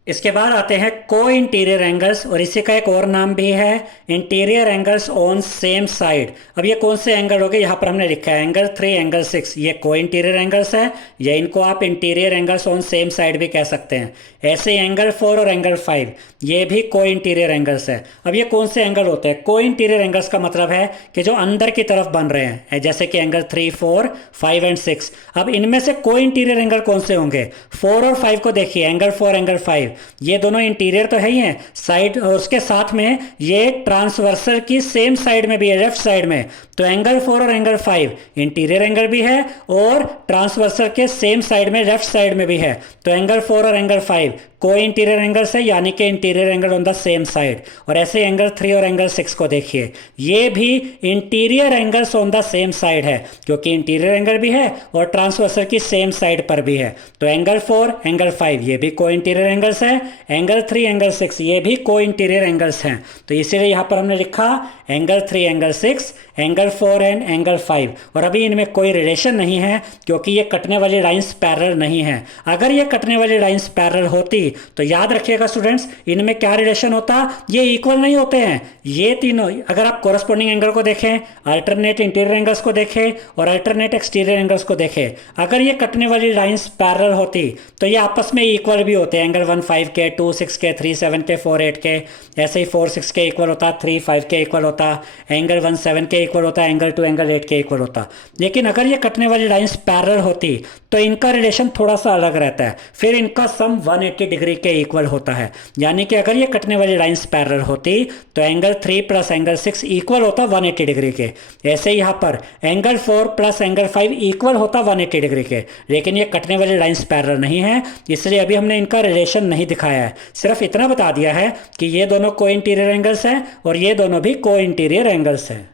इसके बाद आते हैं को इंटीरियर एंगल्स, और इसी का एक और नाम भी है interior angles on same side. अब ये कौन से एंगल हो गए, यहाँ पर हमने लिखा है एंगल 3 एंगल 6, ये को इंटीरियर एंगल्स है, या इनको आप interior angles on same side भी कह सकते हैं। ऐसे एंगल 4 और एंगल 5 ये भी को इंटीरियर एंगल्स है। अब ये कौन से एंगल होते हैं, को इंटीरियर एंगल्स का मतलब है कि जो अंदर की तरफ बन रहे हैं, जैसे कि एंगल 3, 4, 5 एंड 6। अब इनमें से को इंटीरियर एंगल कौन से होंगे, 4 और 5 को देखिए, एंगल 4 एंगल 5 ये दोनों इंटीरियर तो है ही हैं साइड, और उसके साथ में ये ट्रांसवर्सल की सेम साइड में भी है, लेफ्ट साइड में। तो एंगल 4 और एंगल 5 इंटीरियर एंगल भी है और ट्रांसवर्सल के सेम साइड में लेफ्ट साइड में भी है। तो एंगल 4 और एंगल 5 को इंटीरियर एंगल्स है, यानी कि interior angle on the same side. और ऐसे एंगल 3 और एंगल 6 को देखिए, ये भी interior angles on the same side है, क्योंकि इंटीरियर एंगल भी है और ट्रांसवर्सल की सेम साइड पर भी है। तो एंगल 4 एंगल 5 ये भी को इंटीरियर एंगल्स है, एंगल 3 एंगल 6 ये भी को इंटीरियर एंगल्स हैं। तो इसीलिए यहां पर हमने लिखा angle 3 angle 6 angle 4 and angle 5। और अभी इनमें कोई रिलेशन नहीं है, क्योंकि ये कटने वाली लाइंस पैरेलल नहीं है। अगर ये कटने वाली लाइंस पैरेलल होती तो याद रखिएगा स्टूडेंट्स, इनमें क्या रिलेशन होता, ये इक्वल नहीं होते हैं ये तीनों। अगर आप कोरस्पॉन्डिंग एंगल को देखें, अल्टरनेट इंटीरियर एंगल्स को देखें और अल्टरनेट एक्सटीरियर एंगल्स को देखें, अगर ये कटने वाली लाइंस पैरेलल होती तो ये आपस में इक्वल भी होते हैं। एंगल 1 5 के, 2 6 के, 3 7 के, 4 8 के, ऐसे ही 4 6 के इक्वल होता, 3 5 के इक्वल होता, एंगल 1 7 के इक्वल होता, एंगल 2 एंगल 8 के इक्वल होता। लेकिन अगर ये कटने वाली लाइंस पैरेलल होती तो इनका रिलेशन थोड़ा सा अलग रहता है, फिर इनका सम 180 डिग्री के इक्वल होता है। यानी कि अगर ये कटने वाली लाइंस पैरेलल होती तो एंगल 3 प्लस एंगल 6 इक्वल होता 180 डिग्री के। ऐसे यहाँ पर एंगल 4 प्लस एंगल 5 इक्वल होता 180 डिग्री के। लेकिन ये कटने वाली लाइंस पैरेलल नहीं है, इसलिए अभी हमने इनका रिलेशन नहीं दिखाया है, सिर्फ इतना बता दिया है कि ये दोनों को इंटीरियर एंगल्स हैं और ये दोनों भी को इंटीरियर एंगल्स हैं।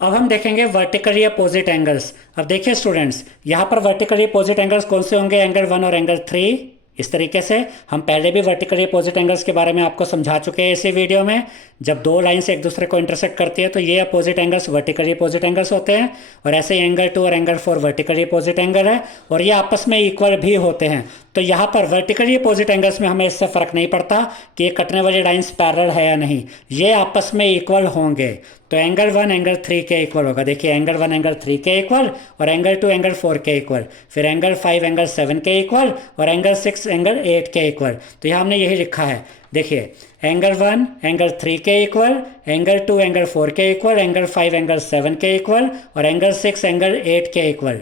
अब हम देखेंगे वर्टिकली अपोजिट एंगल्स। अब देखिए स्टूडेंट्स, यहाँ पर वर्टिकली अपोजिट एंगल्स कौन से होंगे, एंगल 1 और एंगल 3। इस तरीके से हम पहले भी वर्टिकली अपोजिट एंगल्स के बारे में आपको समझा चुके हैं इसी वीडियो में। जब दो लाइंस एक दूसरे को इंटरसेक्ट करती है तो ये opposite angles vertically opposite angles होते हैं। और ऐसे ही एंगल 2 और एंगल 4 वर्टिकली अपोजिट एंगल है और ये आपस में इक्वल भी होते हैं। तो यहाँ पर वर्टिकली अपोजिट एंगल्स में हमें इससे फ़र्क नहीं पड़ता कि ये कटने वाली लाइंस पैरेलल है या नहीं, ये आपस में इक्वल होंगे। तो एंगल 1 एंगल 3 के इक्वल होगा, देखिए एंगल 1 एंगल 3 के इक्वल और एंगल 2 एंगल 4 के इक्वल, फिर एंगल 5 एंगल 7 के इक्वल और एंगल 6 एंगल 8 के इक्वल। तो यहाँ हमने यही लिखा है, देखिए एंगल 1 एंगल 3 के इक्वल, एंगल 2 एंगल 4 के इक्वल, एंगल 5 एंगल 7 के इक्वल और एंगल 6 एंगल 8 के इक्वल।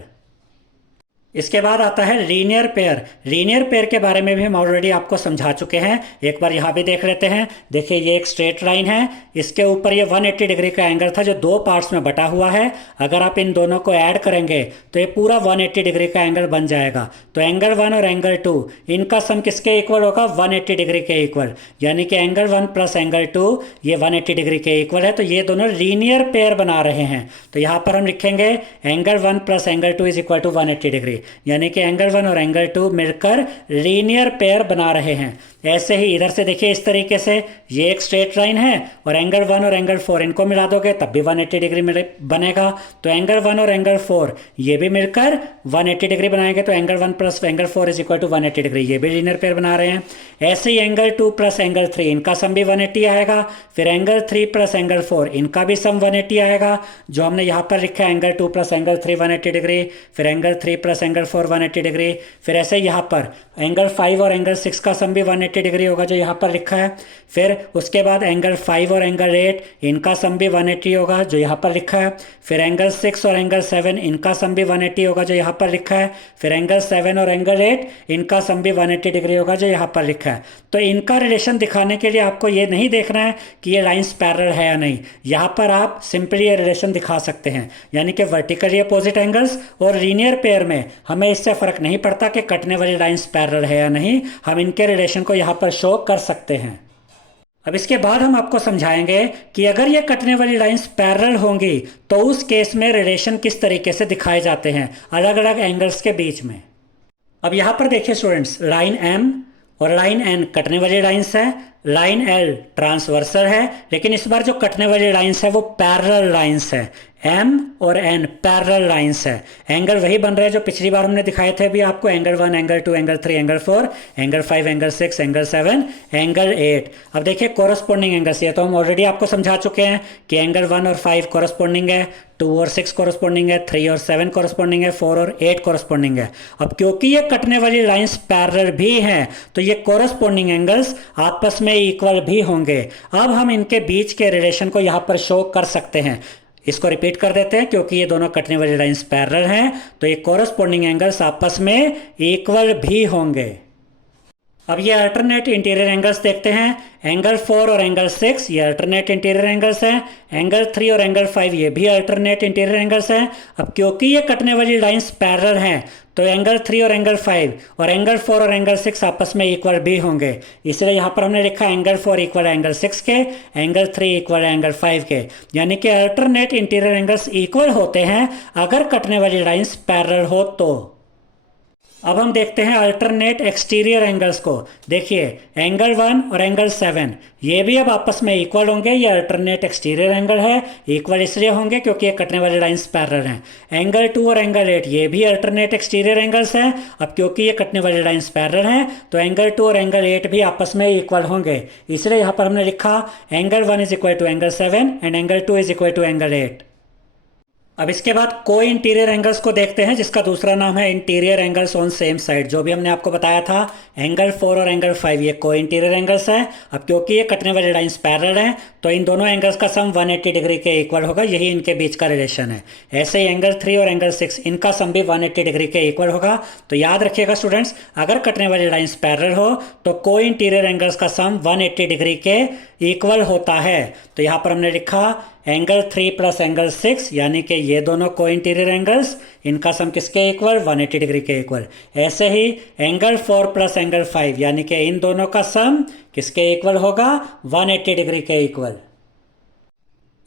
इसके बाद आता है लीनियर पेयर। लीनियर पेयर के बारे में भी हम ऑलरेडी आपको समझा चुके हैं, एक बार यहाँ भी देख लेते हैं। देखिए ये एक स्ट्रेट लाइन है, इसके ऊपर ये 180 डिग्री का एंगल था जो दो पार्ट्स में बटा हुआ है। अगर आप इन दोनों को ऐड करेंगे तो ये पूरा 180 डिग्री का एंगल बन जाएगा। तो एंगल 1 और एंगल 2 इनका सम किसके इक्वल होगा, 180 डिग्री के इक्वल। यानी कि एंगल 1 प्लस एंगल 2 ये 180 डिग्री के इक्वल है। तो ये दोनों लीनियर पेयर बना रहे हैं। तो यहाँ पर हम लिखेंगे angle 1 plus angle 2 is equal to 180 degree, यानी कि एंगल 1 और एंगल 2 मिलकर लीनियर पेयर बना रहे हैं। ऐसे ही इधर से देखिए इस तरीके से ये एक स्ट्रेट लाइन है और एंगल 1 और एंगल 4 इनको मिला दोगे तब भी 180 डिग्री बनेगा। तो एंगल 1 और एंगल 4 ये भी मिलकर 180 डिग्री बनाएंगे। तो angle 1 plus angle 4 is equal to 180 degree, ये भी लीनियर पेयर बना रहे हैं। ऐसे ही एंगल 2 प्लस एंगल 3 इनका सम भी 180 आएगा। फिर एंगल 3 प्लस एंगल 4 इनका भी सम 180 आएगा, जो हमने यहाँ पर लिखा है एंगल 2 प्लस एंगल 3 180 डिग्री, फिर एंगल 3 प्लस एंगल 4 180 डिग्री। फिर ऐसे यहाँ पर एंगल 5 और एंगल 6 का सम भी 180 डिग्री होगा जो यहाँ पर लिखा है। फिर उसके बाद एंगल 5 और एंगल 8 इनका सम भी 180 होगा जो यहाँ पर लिखा है। फिर एंगल 6 और एंगल 7 इनका सम भी 180 होगा जो यहाँ पर लिखा है। फिर एंगल 7 और एंगल 8 इनका सम भी 180 डिग्री होगा जो यहाँ पर लिखा है। तो इनका रिलेशन दिखाने के लिए आपको ये नहीं देखना है कि ये लाइंस पैरेलल है या नहीं, यहाँ पर आप सिंपली ये रिलेशन दिखा सकते हैं। यानी कि वर्टिकली अपोजिट एंगल्स और लीनियर पेयर में हमें इससे फर्क नहीं पड़ता कि कटने वाली लाइंस पैरेलल है या नहीं, हम इनके रिलेशन को यहाँ पर शो कर सकते हैं। अब इसके बाद हम आपको समझाएंगे कि अगर ये कटने वाली लाइंस पैरेलल होंगी तो उस केस में रिलेशन किस तरीके से दिखाए जाते हैं अलग अलग एंगल्स के बीच में। अब यहां पर देखिए स्टूडेंट्स, लाइन एम और लाइन एन कटने वाली लाइंस है, लाइन एल ट्रांसवर्सल है, लेकिन इस बार जो कटने वाली लाइंस है वो पैरेलल लाइंस है। एम और एन पैरेलल लाइंस है। एंगल वही बन रहे हैं जो पिछली बार हमने दिखाए थे अभी आपको, angle 1, angle 2, angle 3, angle 4, angle 5, angle 6, angle 7, angle 8। अब देखिए कोरस्पॉन्डिंग एंगल्स, ये तो हम ऑलरेडी आपको समझा चुके हैं कि एंगल 1 और 5 कोरस्पॉन्डिंग है, 2 और 6 कोरस्पॉन्डिंग है, 3 और 7 कोरस्पॉन्डिंग है, 4 और 8 कोरस्पॉन्डिंग है। अब क्योंकि ये कटने वाली लाइंस पैरेलल भी हैं तो ये कोरस्पॉन्डिंग एंगल्स आपस में इक्वल भी होंगे। अब हम इनके बीच के रिलेशन को यहां पर शो कर सकते हैं। इसको रिपीट कर देते हैं, क्योंकि ये दोनों कटने वाली लाइंस पैरेलल हैं तो ये कोरस्पॉन्डिंग एंगल्स आपस में इक्वल भी होंगे। अब ये अल्टरनेट इंटीरियर एंगल्स देखते हैं। एंगल 4 और एंगल 6 ये अल्टरनेट इंटीरियर एंगल्स हैं। एंगल 3 और एंगल 5 ये भी अल्टरनेट इंटीरियर एंगल्स हैं। अब क्योंकि ये कटने वाली लाइंस पैरेलल हैं तो एंगल 3 और एंगल 5 और एंगल 4 और एंगल 6 आपस में इक्वल भी होंगे। इसलिए यहाँ पर हमने लिखा एंगल 4 इक्वल एंगल 6 के, एंगल 3 इक्वल एंगल 5 के, यानी कि अल्टरनेट इंटीरियर एंगल्स इक्वल होते हैं अगर कटने वाली लाइंस पैरेलल हो तो। अब हम देखते हैं अल्टरनेट एक्सटीरियर एंगल्स को। देखिए एंगल 1 और एंगल 7 ये भी अब आपस में इक्वल होंगे। ये अल्टरनेट एक्सटीरियर एंगल है, इक्वल इसलिए होंगे क्योंकि ये कटने वाली लाइंस पैरेलल हैं। एंगल 2 और एंगल 8 ये भी अल्टरनेट एक्सटीरियर एंगल्स हैं। अब क्योंकि ये कटने वाली लाइंस पैरेलल हैं तो एंगल 2 और एंगल 8 भी आपस में इक्वल होंगे। इसलिए यहाँ पर हमने लिखा angle 1 is equal to angle 7 and angle 2 is equal to angle 8। अब इसके बाद को इंटीरियर एंगल्स को देखते हैं, जिसका दूसरा नाम है interior angles on same side. जो भी हमने आपको बताया था एंगल 4 और एंगल 5 ये को इंटीरियर एंगल्स है। अब क्योंकि ये कटने वाली लाइंस पैरेलल हैं तो इन दोनों एंगल्स का सम 180 डिग्री के इक्वल होगा, यही इनके बीच का रिलेशन है। ऐसे ही एंगल 3 और एंगल 6 इनका सम भी 180 डिग्री के इक्वल होगा। तो याद रखिएगा स्टूडेंट्स, अगर कटने वाली लाइंस पैरेलल हो तो को इंटीरियर एंगल्स का सम 180 डिग्री के इक्वल होता है। तो यहाँ पर हमने लिखा एंगल 3 प्लस एंगल 6, यानी कि ये दोनों को इंटीरियर एंगल्स, इनका सम किसके इक्वल, 180 डिग्री के इक्वल। ऐसे ही एंगल 4 प्लस एंगल 5 यानी कि इन दोनों का सम किसके इक्वल होगा, 180 डिग्री के इक्वल।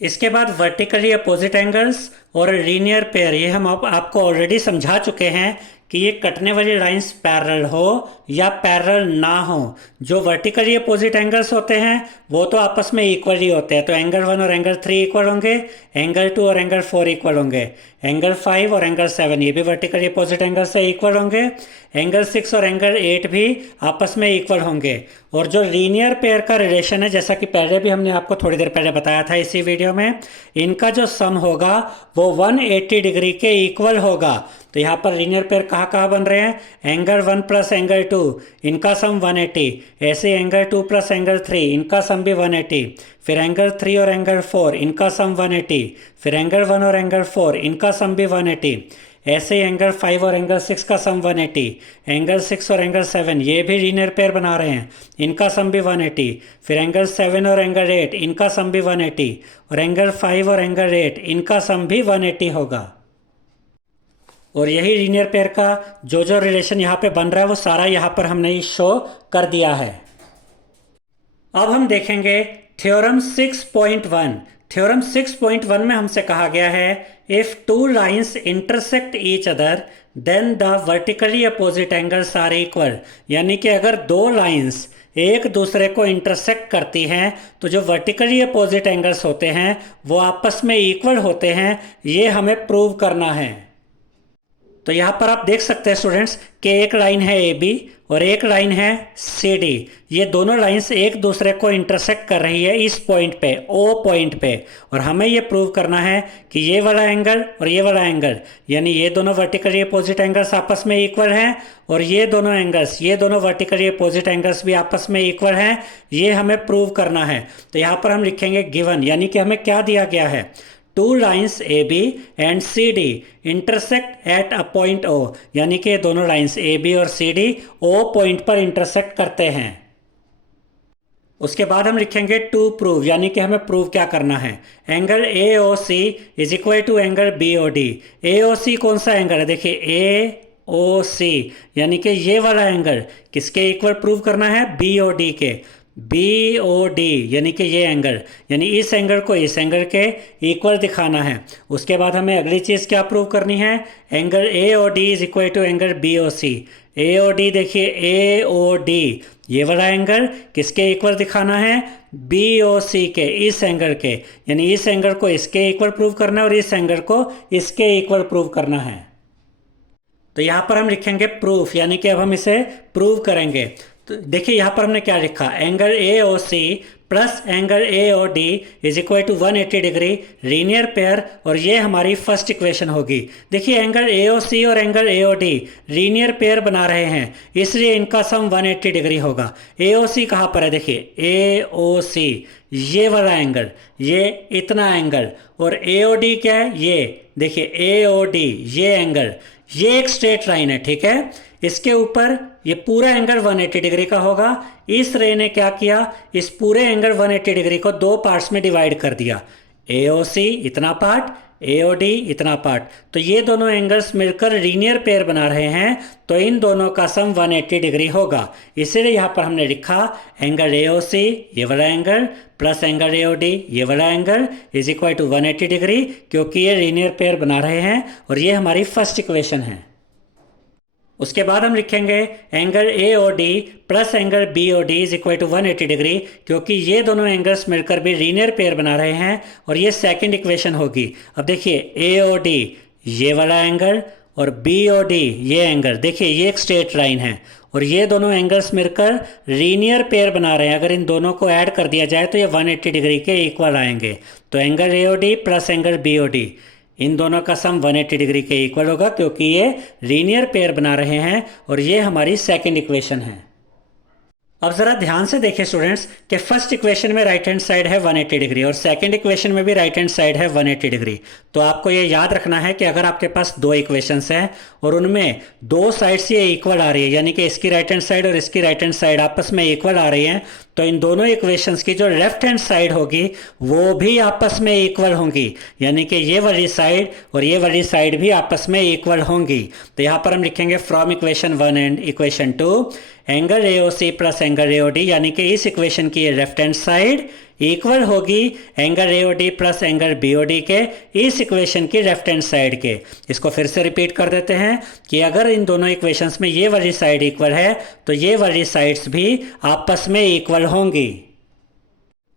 इसके बाद वर्टिकली अपोजिट एंगल्स और लीनियर पेयर, ये हम आपको ऑलरेडी समझा चुके हैं कि ये कटने वाली लाइंस पैरेलल हो या पैरेलल ना हो। जो वर्टिकली अपोजिट एंगल्स होते हैं वो तो आपस में इक्वल ही होते हैं। तो एंगल 1 और एंगल 3 इक्वल होंगे, एंगल 2 और एंगल 4 इक्वल होंगे, एंगल 5 और एंगल 7 ये भी वर्टिकली अपोजिट एंगल से इक्वल होंगे, एंगल 6 और एंगल 8 भी आपस में इक्वल होंगे। और जो लीनियर पेयर का रिलेशन है, जैसा कि पहले भी हमने आपको थोड़ी देर पहले बताया था इसी वीडियो में, इनका जो सम होगा वो 180 डिग्री के इक्वल होगा। तो यहाँ पर लीनियर पेयर कहाँ कहाँ बन रहे हैं, एंगल 1 प्लस एंगल 2 इनका सम 180, ऐसे एंगल 2 प्लस एंगल 3 इनका सम भी 180, फिर एंगल 3 और एंगल 4 इनका सम 180, फिर एंगल 1 और एंगल 4 इनका सम भी 180, ऐसे एंगल 5 और एंगल 6 का सम 180, एंगल 6 और एंगल 7 ये भी लीनियर पेयर बना रहे हैं, इनका सम भी 180, फिर एंगल 7 और एंगल 8 इनका सम भी 180, और एंगल 5 और एंगल 8 इनका सम भी 180 होगा। और यही लीनियर पेयर का जो जो रिलेशन यहाँ पे बन रहा है वो सारा यहाँ पर हमने शो कर दिया है। अब हम देखेंगे थ्योरम 6.1। थ्योरम 6.1 में हमसे कहा गया है if two lines intersect each other then the vertically opposite angles are equal, यानी कि अगर दो लाइंस एक दूसरे को इंटरसेक्ट करती हैं तो जो वर्टिकली अपोजिट एंगल्स होते हैं वो आपस में इक्वल होते हैं। ये हमें प्रूव करना है। तो यहाँ पर आप देख सकते हैं स्टूडेंट्स कि एक लाइन है ए बी और एक लाइन है सी डी। ये दोनों लाइंस एक दूसरे को इंटरसेक्ट कर रही है इस पॉइंट पे, ओ पॉइंट पे, और हमें ये प्रूव करना है कि ये वाला एंगल और ये वाला एंगल, यानी ये दोनों वर्टिकली अपोजिट एंगल्स आपस में इक्वल हैं, और ये दोनों एंगल्स, ये दोनों वर्टिकली अपोजिट एंगल्स भी आपस में इक्वल हैं। ये हमें प्रूव करना है। तो यहाँ पर हम लिखेंगे गिवन, यानी कि हमें क्या दिया गया है, two lines A B and C D intersect at a point O, यानी कि दोनों लाइन्स ए बी और सी डी ओ पॉइंट पर इंटरसेक्ट करते हैं। उसके बाद हम लिखेंगे टू प्रूव, यानी कि हमें प्रूव क्या करना है, angle A O C is equal to angle B O D. A O C कौन सा एंगल है, देखिए ए ओ सी, यानी कि ये वाला एंगल किसके इक्वल प्रूव करना है, बी ओ डी के। बी ओ डी, यानी कि ये एंगल, यानी इस एंगल को इस एंगल के इक्वल दिखाना है। उसके बाद हमें अगली चीज़ क्या प्रूव करनी है, angle A O D is equal to angle B O C. A O D देखिए, ए ओ डी ये वाला एंगल किसके इक्वल दिखाना है, बी ओ सी के, इस एंगल के, यानी इस एंगल को इसके इक्वल प्रूव करना है और इस एंगल को इसके इक्वल प्रूव करना है। तो यहाँ पर हम लिखेंगे प्रूफ, यानी कि अब हम इसे प्रूव करेंगे। तो देखिए यहाँ पर हमने क्या लिखा, angle A O C plus angle A O D is equal to 180 degree linear pair, और ये हमारी फर्स्ट इक्वेशन होगी। देखिए एंगल ए ओ सी और angle A O D linear pair बना रहे हैं, इसलिए इनका सम 180 डिग्री होगा। ए ओ सी कहाँ पर है, देखिए ए ओ सी ये वाला एंगल, ये इतना एंगल, और ए ओ डी क्या है, ये देखिए ए ओ डी ये एंगल, ये एक स्ट्रेट लाइन है, ठीक है। इसके ऊपर ये पूरा एंगल 180 डिग्री का होगा। इस रे ने क्या किया, इस पूरे एंगल 180 डिग्री को दो पार्ट्स में डिवाइड कर दिया, ए ओ सी इतना पार्ट, ए ओ डी इतना पार्ट। तो ये दोनों एंगल्स मिलकर लीनियर पेयर बना रहे हैं, तो इन दोनों का सम 180 डिग्री होगा। इसीलिए यहाँ पर हमने लिखा एंगल ए ओ सी ये वाला angle plus angle A O D ये वाला angle is equal to 180 degree, क्योंकि ये लीनियर पेयर बना रहे हैं, और ये हमारी फर्स्ट इक्वेशन है। उसके बाद हम लिखेंगे angle A O D plus angle B O D is equal to 180 degree, क्योंकि ये दोनों एंगल्स मिलकर भी लीनियर पेयर बना रहे हैं, और ये सेकंड इक्वेशन होगी। अब देखिए ए ओ डी ये वाला एंगल और बी ओ डी ये एंगल, देखिए ये एक स्ट्रेट लाइन है, और ये दोनों एंगल्स मिलकर लीनियर पेयर बना रहे हैं। अगर इन दोनों को ऐड कर दिया जाए तो ये 180 डिग्री के इक्वल आएंगे। तो angle A O D plus angle B O D इन दोनों का सम 180 डिग्री के इक्वल होगा, क्योंकि ये लीनियर पेयर बना रहे हैं, और ये हमारी सेकंड इक्वेशन है। अब जरा ध्यान से देखिए स्टूडेंट्स कि फर्स्ट इक्वेशन में राइट हैंड साइड है 180 डिग्री और सेकंड इक्वेशन में भी राइट हैंड साइड है 180 डिग्री। तो आपको ये याद रखना है कि अगर आपके पास दो इक्वेशंस हैं और उनमें दो साइड्स ये इक्वल आ रही है, यानी कि इसकी राइट हैंड साइड और इसकी राइट हैंड साइड आपस में इक्वल आ रही हैं, तो इन दोनों इक्वेशंस की जो लेफ्ट हैंड साइड होगी वो भी आपस में इक्वल होंगी, यानी कि ये वाली साइड और ये वाली साइड भी आपस में इक्वल होंगी। तो यहाँ पर हम लिखेंगे from equation 1 and equation 2 angle A O C plus angle A O D, यानी कि इस इक्वेशन की लेफ्ट हैंड साइड इक्वल होगी angle A O D plus angle B O D के इस इक्वेशन की लेफ्ट हैंड साइड के। इसको फिर से रिपीट कर देते हैं कि अगर इन दोनों इक्वेशंस में ये वाली साइड इक्वल है तो ये वाली साइड्स भी आपस में इक्वल होंगी।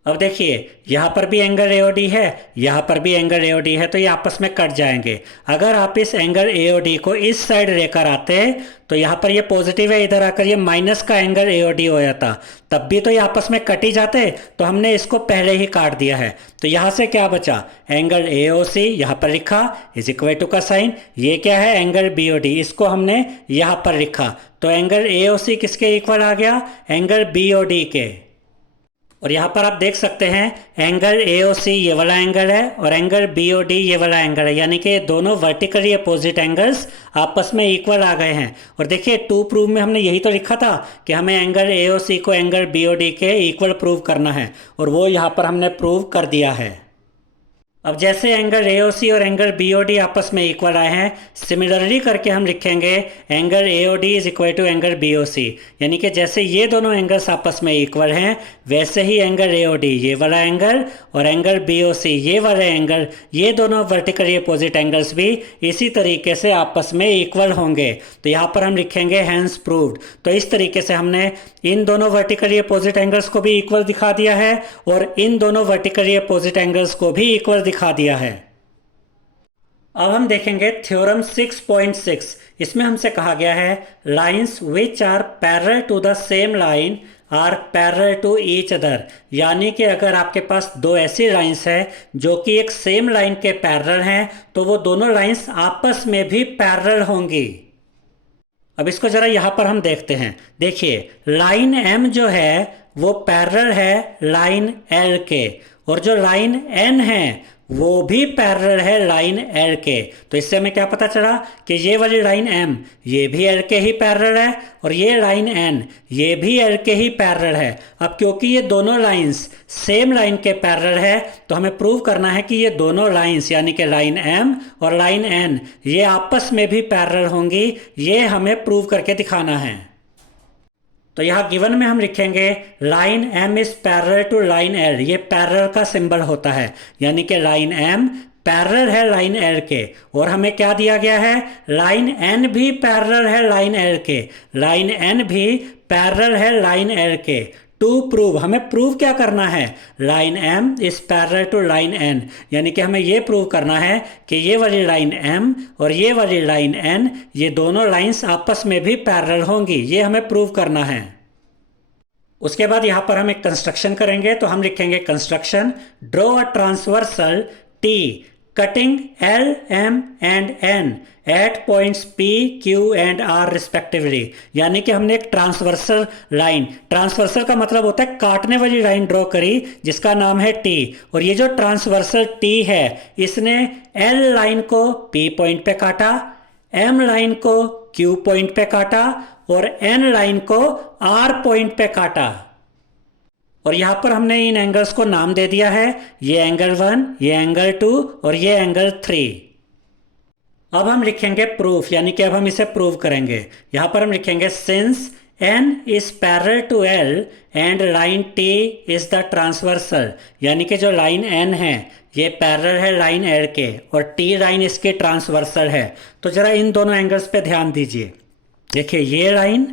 अब देखिए यहाँ पर भी एंगल एओडी है, यहाँ पर भी एंगल एओडी है, तो ये आपस में कट जाएंगे। अगर आप इस एंगल एओडी को इस साइड लेकर आते तो यहाँ पर ये पॉजिटिव है, इधर आकर ये माइनस का एंगल एओडी हो जाता, तब भी तो ये आपस में कट ही जाते। तो हमने इसको पहले ही काट दिया है। तो यहाँ से क्या बचा, एंगल एओसी यहाँ पर लिखा इज इक्वल टू का साइन, ये क्या है एंगल बीओडी, इसको हमने यहाँ पर लिखा। तो एंगल एओसी किसके इक्वल आ गया, एंगल बीओडी के। और यहाँ पर आप देख सकते हैं एंगल एओसी ये वाला एंगल है और एंगल बीओडी ये वाला एंगल है, यानी कि दोनों वर्टिकली अपोजिट एंगल्स आपस में इक्वल आ गए हैं। और देखिए टू प्रूव में हमने यही तो लिखा था कि हमें एंगल एओसी को एंगल बीओडी के इक्वल प्रूव करना है, और वो यहाँ पर हमने प्रूव कर दिया है। अब जैसे एंगल एओसी और एंगल बीओडी आपस में इक्वल आए हैं, सिमिलरली करके हम लिखेंगे angle AOD is equal to angle BOC, यानी कि जैसे ये दोनों एंगल्स आपस में इक्वल हैं वैसे ही एंगल एओडी ये वाला एंगल और एंगल बीओसी ये वाले एंगल, ये दोनों वर्टिकली अपोजिट एंगल्स भी इसी तरीके से आपस में इक्वल होंगे। तो यहाँ पर हम लिखेंगे हैंस प्रूव्ड। तो इस तरीके से हमने इन दोनों वर्टिकली अपोजिट एंगल्स को भी इक्वल दिखा दिया है और इन दोनों वर्टिकली अपोजिट एंगल्स को भी इक्वल दिखा दिया है। अब हम देखेंगे थ्योरम 6.6। इसमें हमसे कहा गया है lines which are parallel to the same line are parallel to each other, यानी कि अगर आपके पास दो ऐसी लाइंस है जो कि एक सेम लाइन के पैरेलल हैं तो वो दोनों लाइंस आपस में भी पैरेलल होंगी। अब इसको जरा यहाँ पर हम देखते हैं। देखिए लाइन एम जो है वो पैरेलल है लाइन एल के, और जो लाइन एन है वो भी पैरेलल है लाइन एल के। तो इससे हमें क्या पता चला कि ये वाली लाइन एम ये भी एल के ही पैरेलल है और ये लाइन एन ये भी एल के ही पैरेलल है। अब क्योंकि ये दोनों लाइंस सेम लाइन के पैरेलल है तो हमें प्रूव करना है कि ये दोनों लाइंस यानी कि लाइन एम और लाइन एन ये आपस में भी पैरेलल होंगी। ये हमें प्रूव करके दिखाना है। तो यहाँ गिवन में हम लिखेंगे line M is parallel to line L. ये पैरेलल का सिंबल होता है, यानी कि लाइन एम पैरेलल है लाइन एल के। और हमें क्या दिया गया है, लाइन एन भी पैरेलल है लाइन एल के। लाइन एन भी पैरेलल है लाइन एल के। टू प्रूव, हमें प्रूव क्या करना है, line M is parallel to line N, यानी कि हमें ये प्रूव करना है कि ये वाली लाइन एम और ये वाली लाइन एन, ये दोनों लाइंस आपस में भी पैरेलल होंगी। ये हमें प्रूव करना है। उसके बाद यहां पर हम एक कंस्ट्रक्शन करेंगे, तो हम लिखेंगे construction draw a transversal T cutting L M and N at points P, Q and R respectively. यानी कि हमने एक ट्रांसवर्सल लाइन, ट्रांसवर्सल का मतलब होता है काटने वाली लाइन ड्रॉ करी जिसका नाम है T। और ये जो ट्रांसवर्सल T है इसने L लाइन को P पॉइंट पे काटा, M लाइन को Q पॉइंट पे काटा और N लाइन को R पॉइंट पे काटा। और यहां पर हमने इन एंगल्स को नाम दे दिया है, ये एंगल 1, ये एंगल 2 और ये एंगल 3। अब हम लिखेंगे प्रूफ, यानी कि अब हम इसे प्रूव करेंगे। यहां पर हम लिखेंगे since N is parallel to L and line T is the transversal, यानी कि जो लाइन N है ये पैरेलल है लाइन L के और T लाइन इसके ट्रांसवर्सल है। तो जरा इन दोनों एंगल्स पे ध्यान दीजिए। देखिए ये लाइन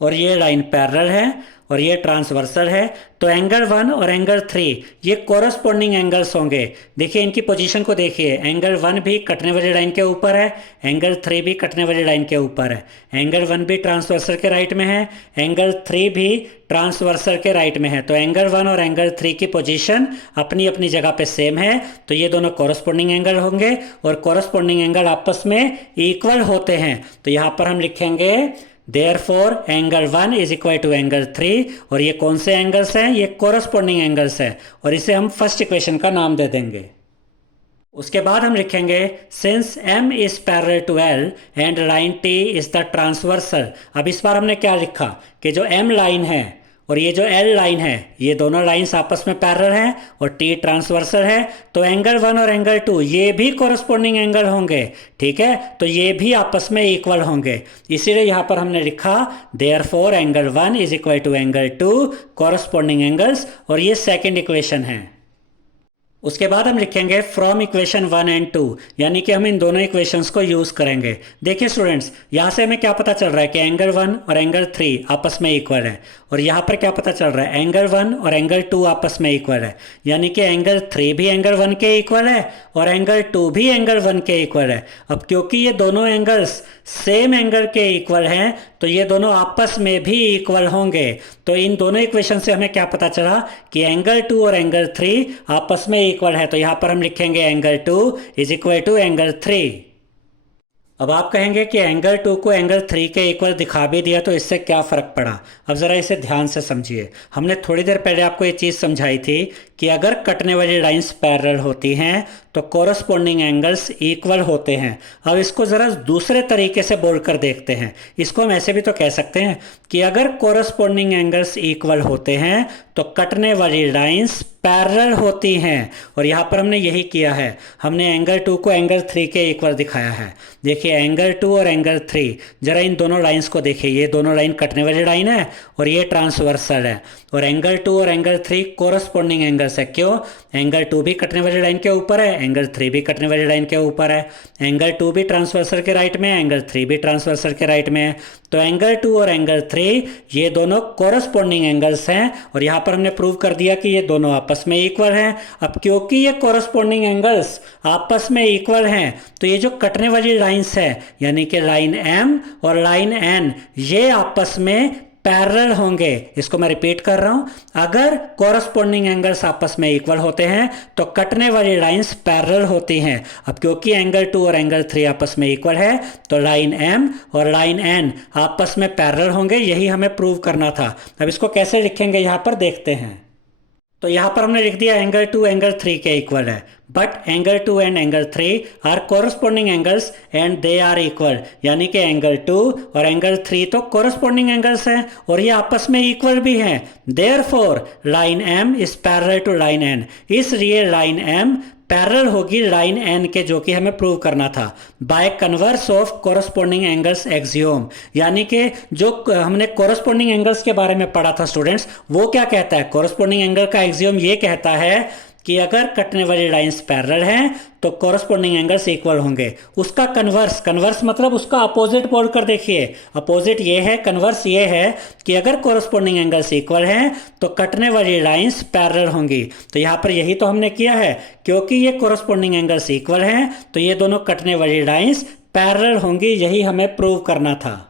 और ये लाइन पैरेलल है और ये ट्रांसवर्सल है। तो एंगल 1 और एंगल 3 ये कोरस्पॉन्डिंग एंगल्स होंगे। देखिए इनकी पोजीशन को देखिए, एंगल 1 भी कटने वाली लाइन के ऊपर है, एंगल 3 भी कटने वाली लाइन के ऊपर है। एंगल 1 भी ट्रांसवर्सल के राइट में है, एंगल 3 भी ट्रांसवर्सल के राइट में है। तो एंगल 1 और एंगल 3 की पोजीशन अपनी अपनी जगह पे सेम है, तो ये दोनों कोरस्पॉन्डिंग एंगल होंगे और कोरस्पॉन्डिंग एंगल आपस में इक्वल होते हैं। तो यहाँ पर हम लिखेंगे Therefore angle 1 is equal to angle 3। और ये कौन से एंगल्स हैं, ये कोरस्पॉन्डिंग एंगल्स हैं और इसे हम फर्स्ट इक्वेशन का नाम दे देंगे। उसके बाद हम लिखेंगे since M is parallel to L and line T is the transversal. अब इस बार हमने क्या लिखा कि जो M लाइन है और ये जो L लाइन है ये दोनों लाइंस आपस में पैरेलल हैं और T ट्रांसवर्सल है, तो एंगल 1 और एंगल 2 ये भी कोरस्पॉन्डिंग एंगल होंगे। ठीक है, तो ये भी आपस में इक्वल होंगे। इसीलिए यहां पर हमने लिखा therefore angle 1 is equal to angle 2 corresponding angles, और ये सेकेंड इक्वेशन है। उसके बाद हम लिखेंगे फ्रॉम इक्वेशन 1 एंड 2, यानी कि हम इन दोनों इक्वेशंस को यूज करेंगे। देखिए स्टूडेंट्स, यहां से हमें क्या पता चल रहा है कि एंगल 1 और एंगल 3 आपस में इक्वल है, और यहां पर क्या पता चल रहा है, एंगल 1 और एंगल 2 आपस में इक्वल है, यानी कि एंगल 3 भी एंगल 1 के इक्वल है और एंगल 2 भी एंगल 1 के इक्वल है। अब क्योंकि ये दोनों एंगल्स सेम एंगल के इक्वल हैं तो ये दोनों आपस में भी इक्वल होंगे। तो इन दोनों इक्वेशन से हमें क्या पता चला कि एंगल 2 और एंगल 3 आपस में इक्वल है। तो यहां पर हम लिखेंगे angle 2 is equal to angle 3। अब आप कहेंगे कि एंगल 2 को एंगल 3 के इक्वल दिखा भी दिया तो इससे क्या फ़र्क पड़ा। अब ज़रा इसे ध्यान से समझिए। हमने थोड़ी देर पहले आपको ये चीज़ समझाई थी कि अगर कटने वाली लाइंस पैरेलल होती हैं तो कोरस्पॉन्डिंग एंगल्स इक्वल होते हैं। अब इसको ज़रा दूसरे तरीके से बोलकर देखते हैं। इसको हम ऐसे भी तो कह सकते हैं कि अगर कोरस्पॉन्डिंग एंगल्स इक्वल होते हैं तो कटने वाली लाइंस पैरेलल होती हैं, और यहाँ पर हमने यही किया है। हमने एंगल 2 को एंगल 3 के इक्वल दिखाया है। देखिए एंगल 2 और एंगल 3, जरा इन दोनों लाइंस को देखिए, ये दोनों लाइन कटने वाली लाइन है और ये ट्रांसवर्सल है, और एंगल 2 और एंगल 3 कोरस्पॉन्डिंग एंगल्स है। क्यों? एंगल 2 भी कटने वाली लाइन के ऊपर है, एंगल 3 भी कटने वाली लाइन के ऊपर है, एंगल 2 भी ट्रांसवर्सल के राइट में है, एंगल 3 भी ट्रांसवर्सल के राइट में है। तो एंगल 2 और एंगल 3 ये दोनों कोरस्पॉन्डिंग एंगल्स हैं, और यहाँ पर हमने प्रूव कर दिया कि ये दोनों आपस में इक्वल हैं। अब क्योंकि ये कोरस्पॉन्डिंग एंगल्स आपस में इक्वल हैं तो ये जो कटने वाली लाइंस है यानी कि लाइन M और लाइन N ये आपस में पैरेलल होंगे। इसको मैं रिपीट कर रहा हूं, अगर कोरस्पॉन्डिंग एंगल्स आपस में इक्वल होते हैं तो कटने वाली लाइंस पैरेलल होती हैं। अब क्योंकि एंगल 2 और एंगल 3 आपस में इक्वल है तो लाइन M और लाइन N आपस में पैरेलल होंगे, यही हमें प्रूव करना था। अब इसको कैसे लिखेंगे यहां पर देखते हैं। तो यहां पर हमने लिख दिया एंगल 2 एंगल 3 के इक्वल है, but angle 2 and angle 3 are corresponding angles and they are equal, यानी कि एंगल 2 और एंगल 3 तो कोरस्पॉन्डिंग एंगल्स हैं और ये आपस में इक्वल भी हैं। Therefore line M is parallel to line N, इसलिए लाइन एम पैरेलल होगी लाइन एन के, जो कि हमें प्रूव करना था by converse of corresponding angles axiom. यानी कि जो हमने कोरस्पॉन्डिंग एंगल्स के बारे में पढ़ा था स्टूडेंट्स, वो क्या कहता है, कोरस्पॉन्डिंग एंगल का एक्सियोम ये कहता है कि अगर कटने वाली लाइंस पैरेलल हैं तो कोरस्पॉन्डिंग एंगल्स इक्वल होंगे। उसका कन्वर्स, कन्वर्स मतलब उसका अपोजिट बोल कर देखिए, अपोजिट ये है, कन्वर्स ये है कि अगर कोरस्पॉन्डिंग एंगल्स इक्वल हैं तो कटने वाली लाइंस पैरेलल होंगी। तो यहाँ पर यही तो हमने किया है, क्योंकि ये कोरस्पॉन्डिंग एंगल्स इक्वल हैं तो ये दोनों कटने वाली लाइंस पैरेलल होंगी, यही हमें प्रूव करना था।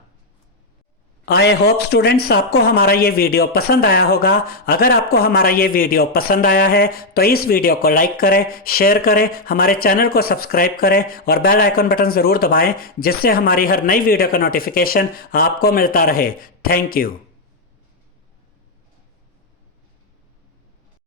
आई होप स्टूडेंट्स आपको हमारा ये वीडियो पसंद आया होगा। अगर आपको हमारा ये वीडियो पसंद आया है तो इस वीडियो को लाइक करें, शेयर करें, हमारे चैनल को सब्सक्राइब करें और बेल आइकन बटन ज़रूर दबाएं, जिससे हमारी हर नई वीडियो का नोटिफिकेशन आपको मिलता रहे। Thank you.